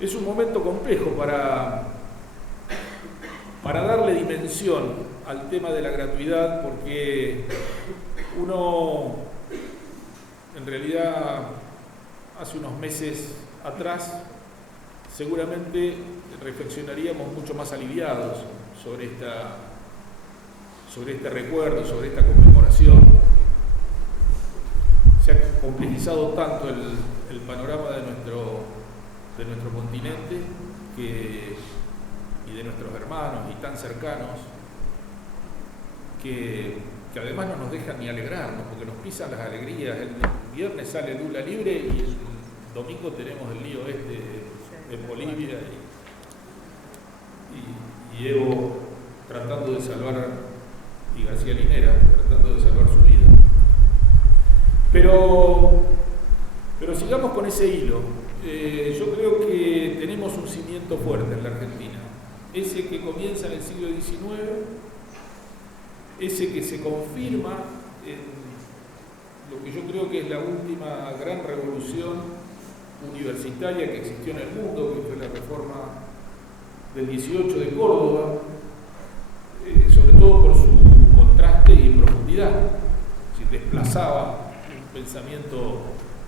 Es un momento complejo para darle dimensión al tema de la gratuidad, porque uno, en realidad, hace unos meses atrás, seguramente reflexionaríamos mucho más aliviados sobre este recuerdo, sobre esta conmemoración. Se ha complejizado tanto el panorama de nuestro continente y de nuestros hermanos y tan cercanos que además no nos dejan ni alegrarnos, porque nos pisan las alegrías. El viernes sale Lula libre y el domingo tenemos el lío en Bolivia y Evo tratando de salvar, y García Linera tratando de salvar su vida. Pero sigamos con ese hilo. Yo creo que tenemos un cimiento fuerte en la Argentina, ese que comienza en el siglo XIX, ese que se confirma en lo que yo creo que es la última gran revolución universitaria que existió en el mundo, que fue la reforma del 18 de Córdoba, sobre todo por su contraste y profundidad. Si desplazaba un pensamiento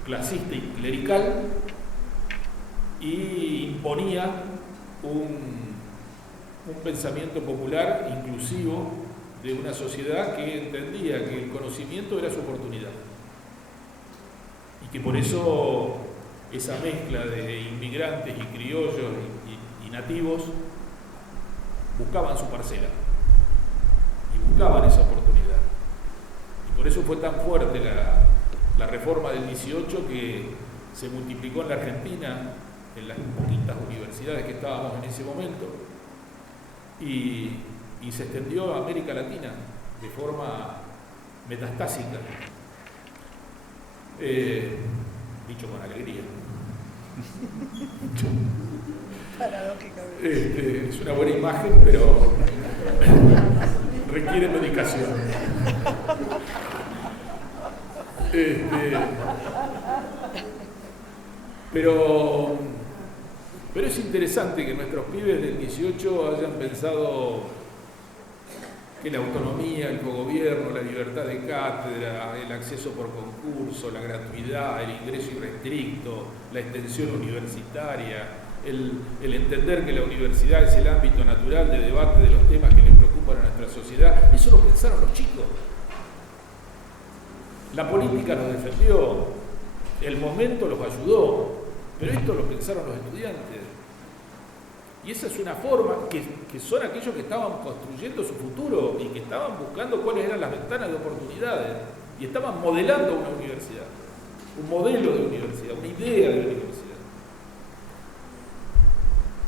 clasista y clerical y imponía un pensamiento popular inclusivo de una sociedad que entendía que el conocimiento era su oportunidad y que por eso esa mezcla de inmigrantes y criollos y nativos buscaban su parcela y buscaban esa oportunidad. Y por eso fue tan fuerte la reforma del 18 que se multiplicó en la Argentina, en las poquitas universidades que estábamos en ese momento, y se extendió a América Latina de forma metastásica, dicho con alegría. Paradójicamente. Es una buena imagen, pero requiere medicación. Pero es interesante que nuestros pibes del 18 hayan pensado que la autonomía, el cogobierno, la libertad de cátedra, el acceso por concurso, la gratuidad, el ingreso irrestricto, la extensión universitaria, el entender que la universidad es el ámbito natural de debate de los temas que les preocupan a nuestra sociedad, eso lo pensaron los chicos. La política los defendió, el momento los ayudó, pero esto lo pensaron los estudiantes. Y esa es una forma que son aquellos que estaban construyendo su futuro y que estaban buscando cuáles eran las ventanas de oportunidades y estaban modelando una universidad, un modelo de universidad, una idea de universidad.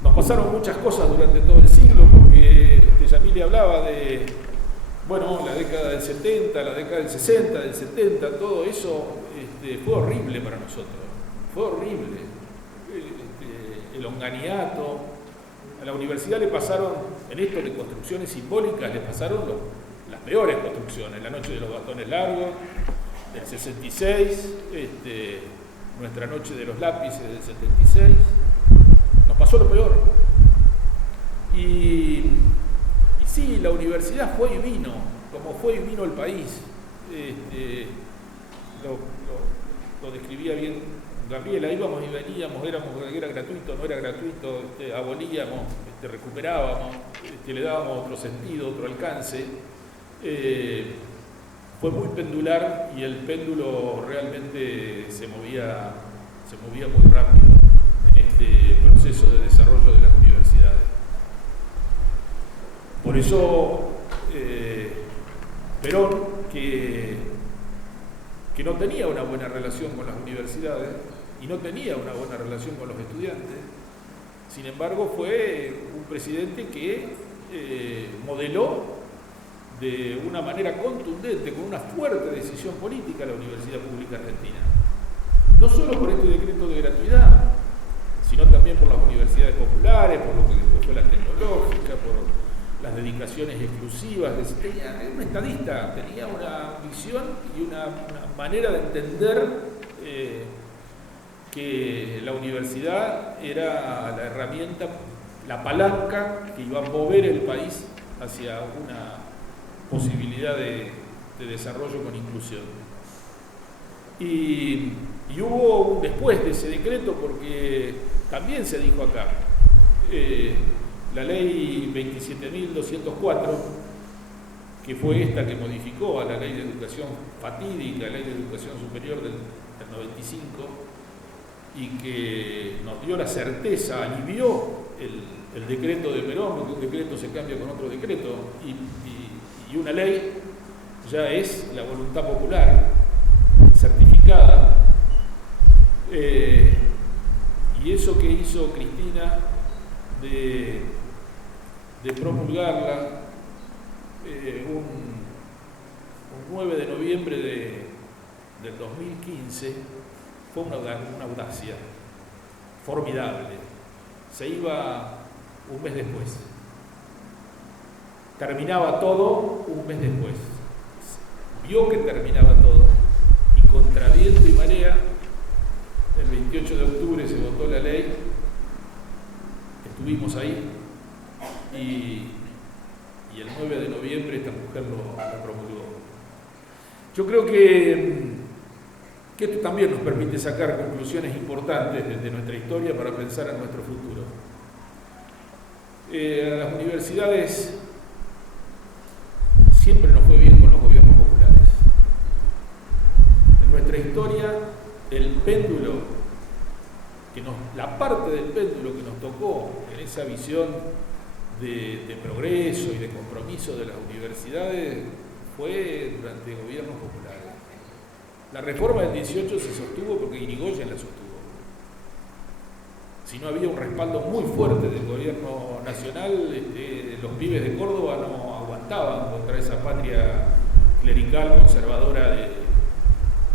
Nos pasaron muchas cosas durante todo el siglo, porque Yamile hablaba de, bueno, la década del 70, la década del 60, del 70, todo eso fue horrible para nosotros, fue horrible. El onganiato. A la universidad le pasaron, en esto de construcciones simbólicas, le pasaron las peores construcciones, la noche de los bastones largos, del 66, nuestra noche de los lápices del 76, nos pasó lo peor. Y sí, la universidad fue y vino, como fue y vino el país. Lo describía bien Gabriela, íbamos y veníamos, era gratuito, no era gratuito, abolíamos, recuperábamos, le dábamos otro sentido, otro alcance. Fue muy pendular y el péndulo realmente se movía muy rápido en este proceso de desarrollo de las universidades. Por eso Perón, que no tenía una buena relación con las universidades y no tenía una buena relación con los estudiantes, sin embargo fue un presidente que modeló de una manera contundente, con una fuerte decisión política, la Universidad Pública Argentina. No solo por este decreto de gratuidad, sino también por las universidades populares, por lo que después fue la tecnológica, por las dedicaciones exclusivas. Tenía un estadista, tenía una visión y una manera de entender que la universidad era la herramienta, la palanca que iba a mover el país hacia posibilidad de desarrollo con inclusión. Y hubo un después de ese decreto, porque también se dijo acá, la ley 27.204, que fue esta que modificó a la ley de educación fatídica, la ley de educación superior del 95, y que nos dio la certeza, alivió el decreto de Perón, porque un decreto se cambia con otro decreto, y una ley ya es la voluntad popular certificada. Y eso que hizo Cristina de promulgarla un 9 de noviembre del 2015 fue una audacia formidable. Se iba un mes después. Terminaba todo un mes después. Vio que terminaba todo y contra viento y marea, el 28 de octubre se votó la ley, estuvimos ahí y el 9 de noviembre esta mujer lo promulgó. Yo creo que esto también nos permite sacar conclusiones importantes de nuestra historia para pensar en nuestro futuro. A las universidades siempre nos fue bien con los gobiernos populares. En nuestra historia, el péndulo, la parte del péndulo que nos tocó en esa visión de progreso y de compromiso de las universidades fue durante gobiernos populares. La reforma del 18 se sostuvo porque Irigoyen la sostuvo. Si no había un respaldo muy fuerte del gobierno nacional, los pibes de Córdoba no aguantaban contra esa patria clerical conservadora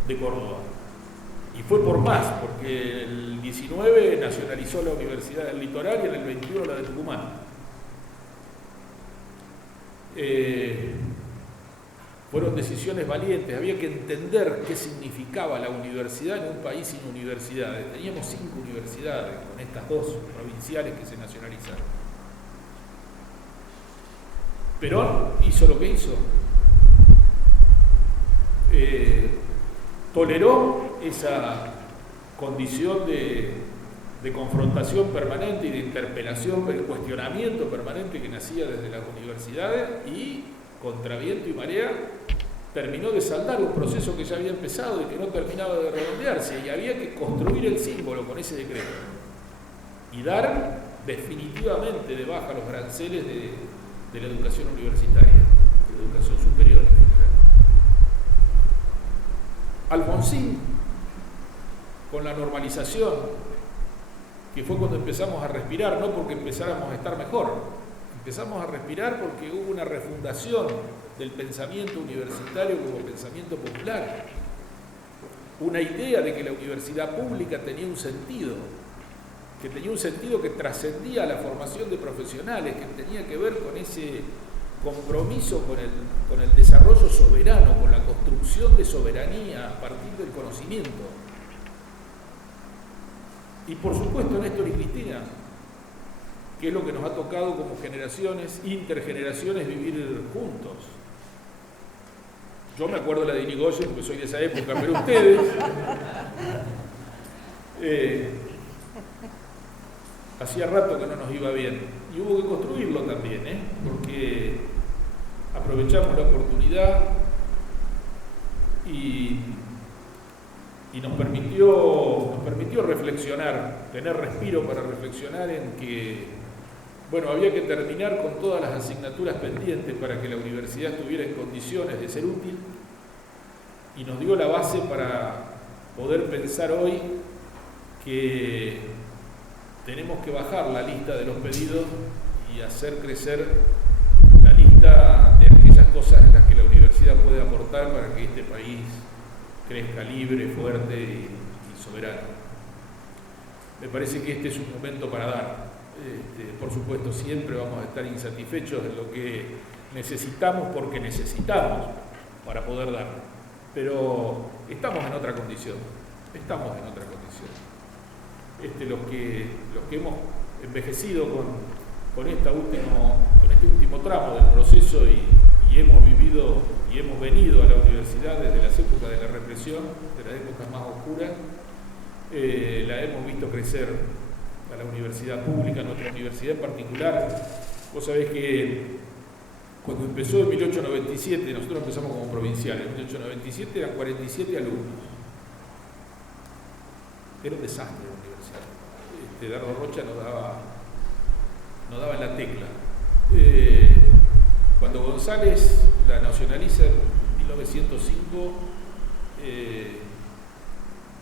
de Córdoba. Y fue por más, porque el 19 nacionalizó la Universidad del Litoral y en el 21 la de Tucumán. Fueron decisiones valientes, había que entender qué significaba la universidad en un país sin universidades. Teníamos 5 universidades, con estas 2 provinciales que se nacionalizaron. Perón hizo lo que hizo. Toleró esa condición de confrontación permanente y de interpelación, de cuestionamiento permanente que nacía desde las universidades y, contra viento y marea, terminó de saldar un proceso que ya había empezado y que no terminaba de redondearse, y había que construir el símbolo con ese decreto y dar definitivamente de baja los aranceles de la educación universitaria, de la educación superior en general. Alfonsín, con la normalización, que fue cuando empezamos a respirar, no porque empezáramos a estar mejor, empezamos a respirar porque hubo una refundación del pensamiento universitario como pensamiento popular, una idea de que la universidad pública tenía un sentido, que trascendía la formación de profesionales, que tenía que ver con ese compromiso con el desarrollo soberano, con la construcción de soberanía a partir del conocimiento. Y por supuesto Néstor y Cristina, que es lo que nos ha tocado como generaciones, intergeneraciones, vivir juntos. Yo me acuerdo de la de Irigoyen, porque soy de esa época, pero ustedes hacía rato que no nos iba bien. Y hubo que construirlo también, porque aprovechamos la oportunidad y nos permitió reflexionar, tener respiro para reflexionar en que, bueno, había que terminar con todas las asignaturas pendientes para que la universidad estuviera en condiciones de ser útil, y nos dio la base para poder pensar hoy que tenemos que bajar la lista de los pedidos y hacer crecer la lista de aquellas cosas en las que la universidad puede aportar para que este país crezca libre, fuerte y soberano. Me parece que este es un momento para dar. Por supuesto, siempre vamos a estar insatisfechos de lo que necesitamos porque necesitamos para poder dar. Pero estamos en otra condición. Los que hemos envejecido con este último tramo del proceso y y hemos vivido y hemos venido a la universidad desde las épocas de la represión, de las épocas más oscuras, la hemos visto crecer a la universidad pública, nuestra universidad en particular. Vos sabés que cuando empezó en 1897, nosotros empezamos como provinciales, en 1897 eran 47 alumnos. Era un desastre la universidad. Dardo Rocha no daba en la tecla. Cuando González la nacionaliza en 1905,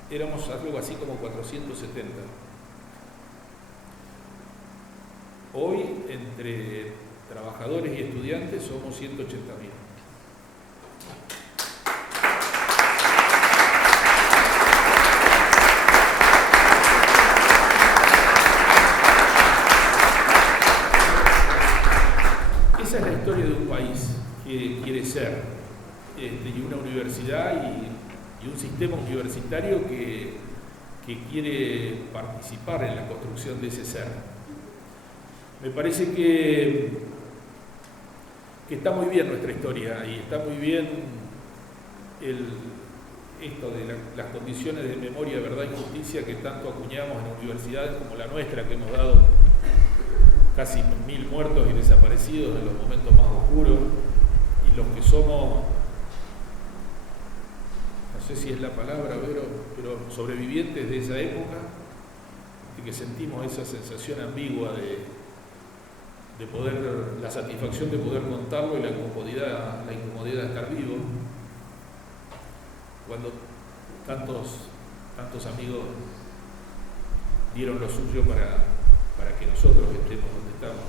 éramos algo así como 470. Hoy, entre trabajadores y estudiantes, somos 180.000. Esa es la historia de un país que quiere ser, y una universidad y un sistema universitario que quiere participar en la construcción de ese ser. Me parece que está muy bien nuestra historia y está muy bien esto de las condiciones de memoria, verdad y justicia que tanto acuñamos en universidades como la nuestra, que hemos dado casi 1000 muertos y desaparecidos en los momentos más oscuros, y los que somos, no sé si es la palabra, pero sobrevivientes de esa época, y que sentimos esa sensación ambigua de poder, la satisfacción de poder contarlo y la incomodidad de estar vivo, cuando tantos amigos dieron lo suyo para que nosotros estemos donde estamos.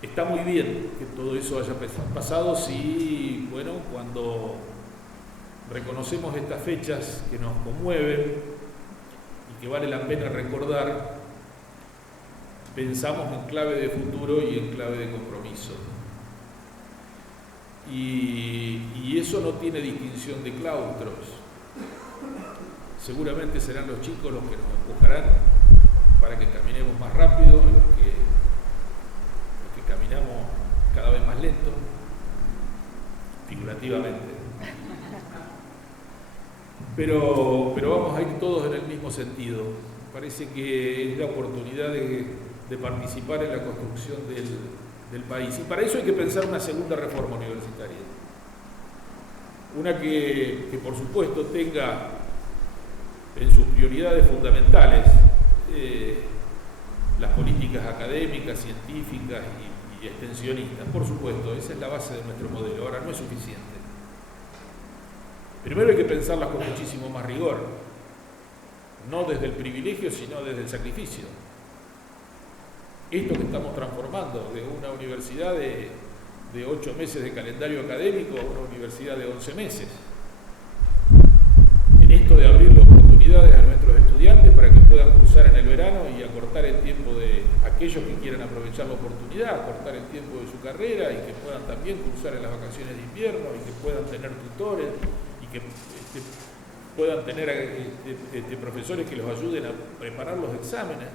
Está muy bien que todo eso haya pasado si, bueno, cuando reconocemos estas fechas que nos conmueven y que vale la pena recordar, pensamos en clave de futuro y en clave de compromiso. Y eso no tiene distinción de claustros. Seguramente serán los chicos los que nos empujarán para que caminemos más rápido, los que caminamos cada vez más lento, figurativamente. Pero vamos a ir todos en el mismo sentido. Parece que es la oportunidad de participar en la construcción del país. Y para eso hay que pensar una segunda reforma universitaria. Una que por supuesto tenga en sus prioridades fundamentales las políticas académicas, científicas y extensionistas. Por supuesto, esa es la base de nuestro modelo. Ahora, no es suficiente. Primero hay que pensarlas con muchísimo más rigor, no desde el privilegio, sino desde el sacrificio. Esto que estamos transformando de una universidad de 8 meses de calendario académico a una universidad de 11 meses. En esto de abrir las oportunidades a nuestros estudiantes para que puedan cursar en el verano y acortar el tiempo de aquellos que quieran aprovechar la oportunidad, acortar el tiempo de su carrera y que puedan también cursar en las vacaciones de invierno y que puedan tener tutores y que puedan tener profesores que los ayuden a preparar los exámenes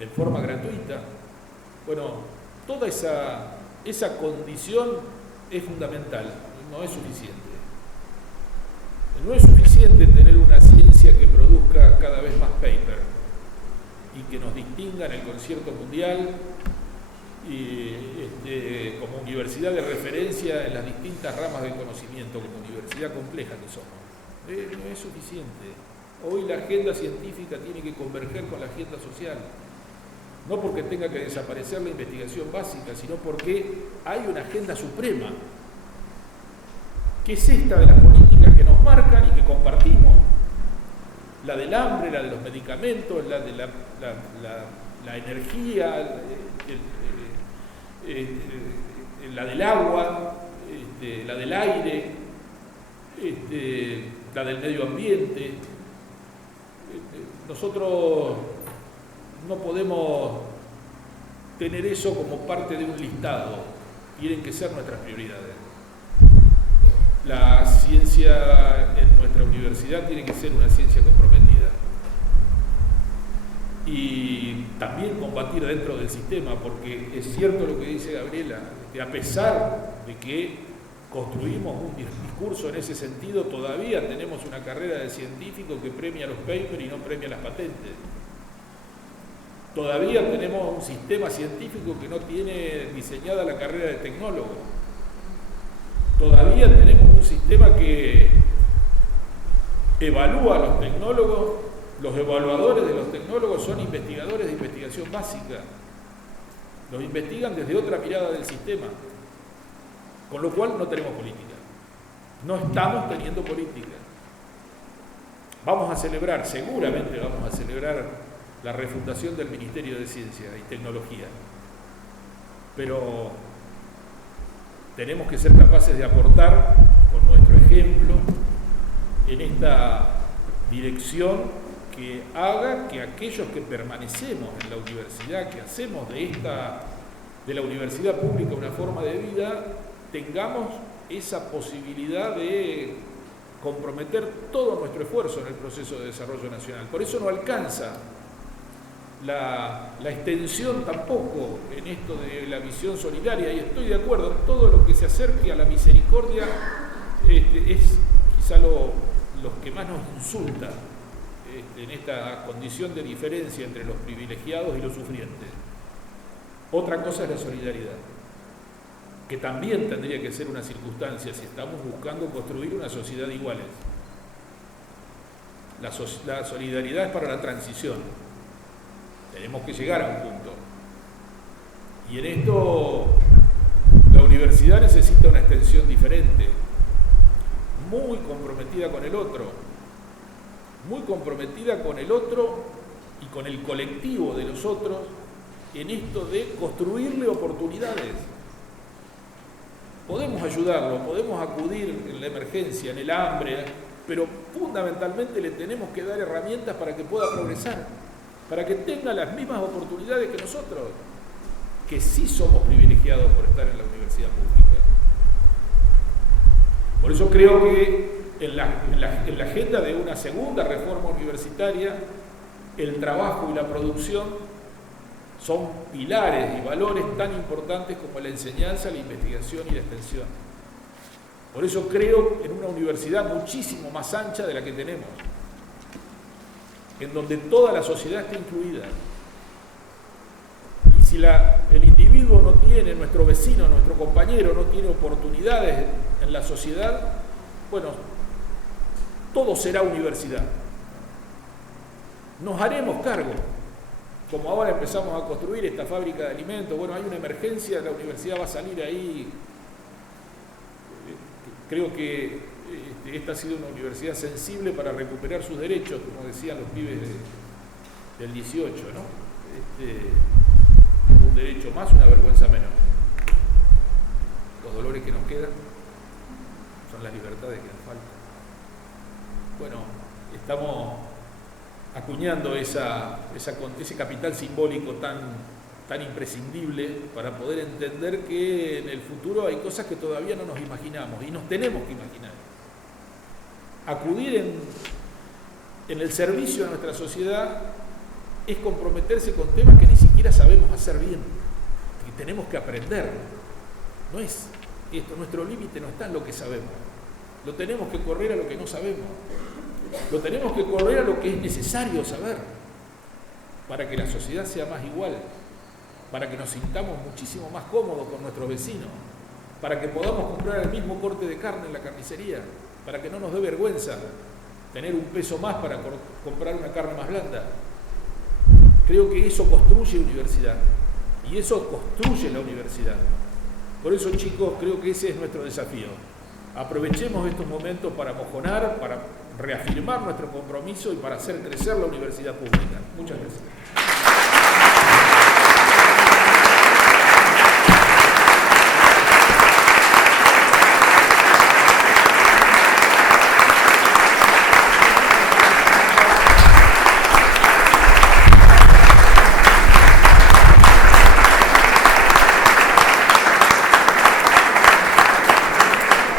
en forma gratuita. Bueno, toda esa condición es fundamental, no es suficiente. No es suficiente tener una ciencia que produzca cada vez más paper y que nos distinga en el concierto mundial y, como universidad de referencia en las distintas ramas del conocimiento, como universidad compleja que somos. No es suficiente. Hoy la agenda científica tiene que converger con la agenda social. No porque tenga que desaparecer la investigación básica, sino porque hay una agenda suprema, que es esta de las políticas que nos marcan y que compartimos. La del hambre, la de los medicamentos, la de la energía, la del agua, la del aire, la del medio ambiente. Nosotros no podemos tener eso como parte de un listado, tienen que ser nuestras prioridades. La ciencia en nuestra universidad tiene que ser una ciencia comprometida. y también combatir dentro del sistema, porque es cierto lo que dice Gabriela, que a pesar de que construimos un discurso en ese sentido, todavía tenemos una carrera de científico que premia los papers y no premia las patentes. Todavía tenemos un sistema científico que no tiene diseñada la carrera de tecnólogo. Todavía tenemos un sistema que evalúa a los tecnólogos. Los evaluadores de los tecnólogos son investigadores de investigación básica. Los investigan desde otra mirada del sistema. Con lo cual no tenemos política. No estamos teniendo política. Vamos a celebrar, seguramente vamos a celebrar la refundación del Ministerio de Ciencia y Tecnología. Pero tenemos que ser capaces de aportar con nuestro ejemplo en esta dirección que haga que aquellos que permanecemos en la universidad, que hacemos de la universidad pública una forma de vida, tengamos esa posibilidad de comprometer todo nuestro esfuerzo en el proceso de desarrollo nacional. Por eso no alcanza la extensión tampoco en esto de la visión solidaria, y estoy de acuerdo, todo lo que se acerque a la misericordia es quizá lo que más nos insulta en esta condición de diferencia entre los privilegiados y los sufrientes. Otra cosa es la solidaridad, que también tendría que ser una circunstancia si estamos buscando construir una sociedad de iguales. La solidaridad es para la transición. Tenemos que llegar a un punto. Y en esto la universidad necesita una extensión diferente, muy comprometida con el otro, muy comprometida con el otro y con el colectivo de los otros en esto de construirle oportunidades. Podemos ayudarlo, podemos acudir en la emergencia, en el hambre, pero fundamentalmente le tenemos que dar herramientas para que pueda progresar, para que tenga las mismas oportunidades que nosotros, que sí somos privilegiados por estar en la universidad pública. Por eso creo que en la agenda de una segunda reforma universitaria, el trabajo y la producción son pilares y valores tan importantes como la enseñanza, la investigación y la extensión. Por eso creo en una universidad muchísimo más ancha de la que tenemos, en donde toda la sociedad está incluida. Y si el individuo no tiene, nuestro vecino, nuestro compañero, no tiene oportunidades en la sociedad, bueno, todo será universidad. Nos haremos cargo, como ahora empezamos a construir esta fábrica de alimentos. Bueno, hay una emergencia, la universidad va a salir ahí. Creo que esta ha sido una universidad sensible para recuperar sus derechos, como decían los pibes del 18, ¿no? Un derecho más, una vergüenza menos. Los dolores que nos quedan son las libertades que nos faltan. Bueno, estamos acuñando ese capital simbólico tan imprescindible para poder entender que en el futuro hay cosas que todavía no nos imaginamos y nos tenemos que imaginar. Acudir en el servicio a nuestra sociedad es comprometerse con temas que ni siquiera sabemos hacer bien, que tenemos que aprender. No es esto, nuestro límite no está en lo que sabemos. Lo tenemos que correr a lo que no sabemos. Lo tenemos que correr a lo que es necesario saber para que la sociedad sea más igual, para que nos sintamos muchísimo más cómodos con nuestros vecinos, para que podamos comprar el mismo corte de carne en la carnicería, para que no nos dé vergüenza tener un peso más para comprar una carne más blanda. Creo que eso construye universidad y eso construye la universidad. Por eso, chicos, creo que ese es nuestro desafío. Aprovechemos estos momentos para mojonar, para reafirmar nuestro compromiso y para hacer crecer la universidad pública. Muchas gracias.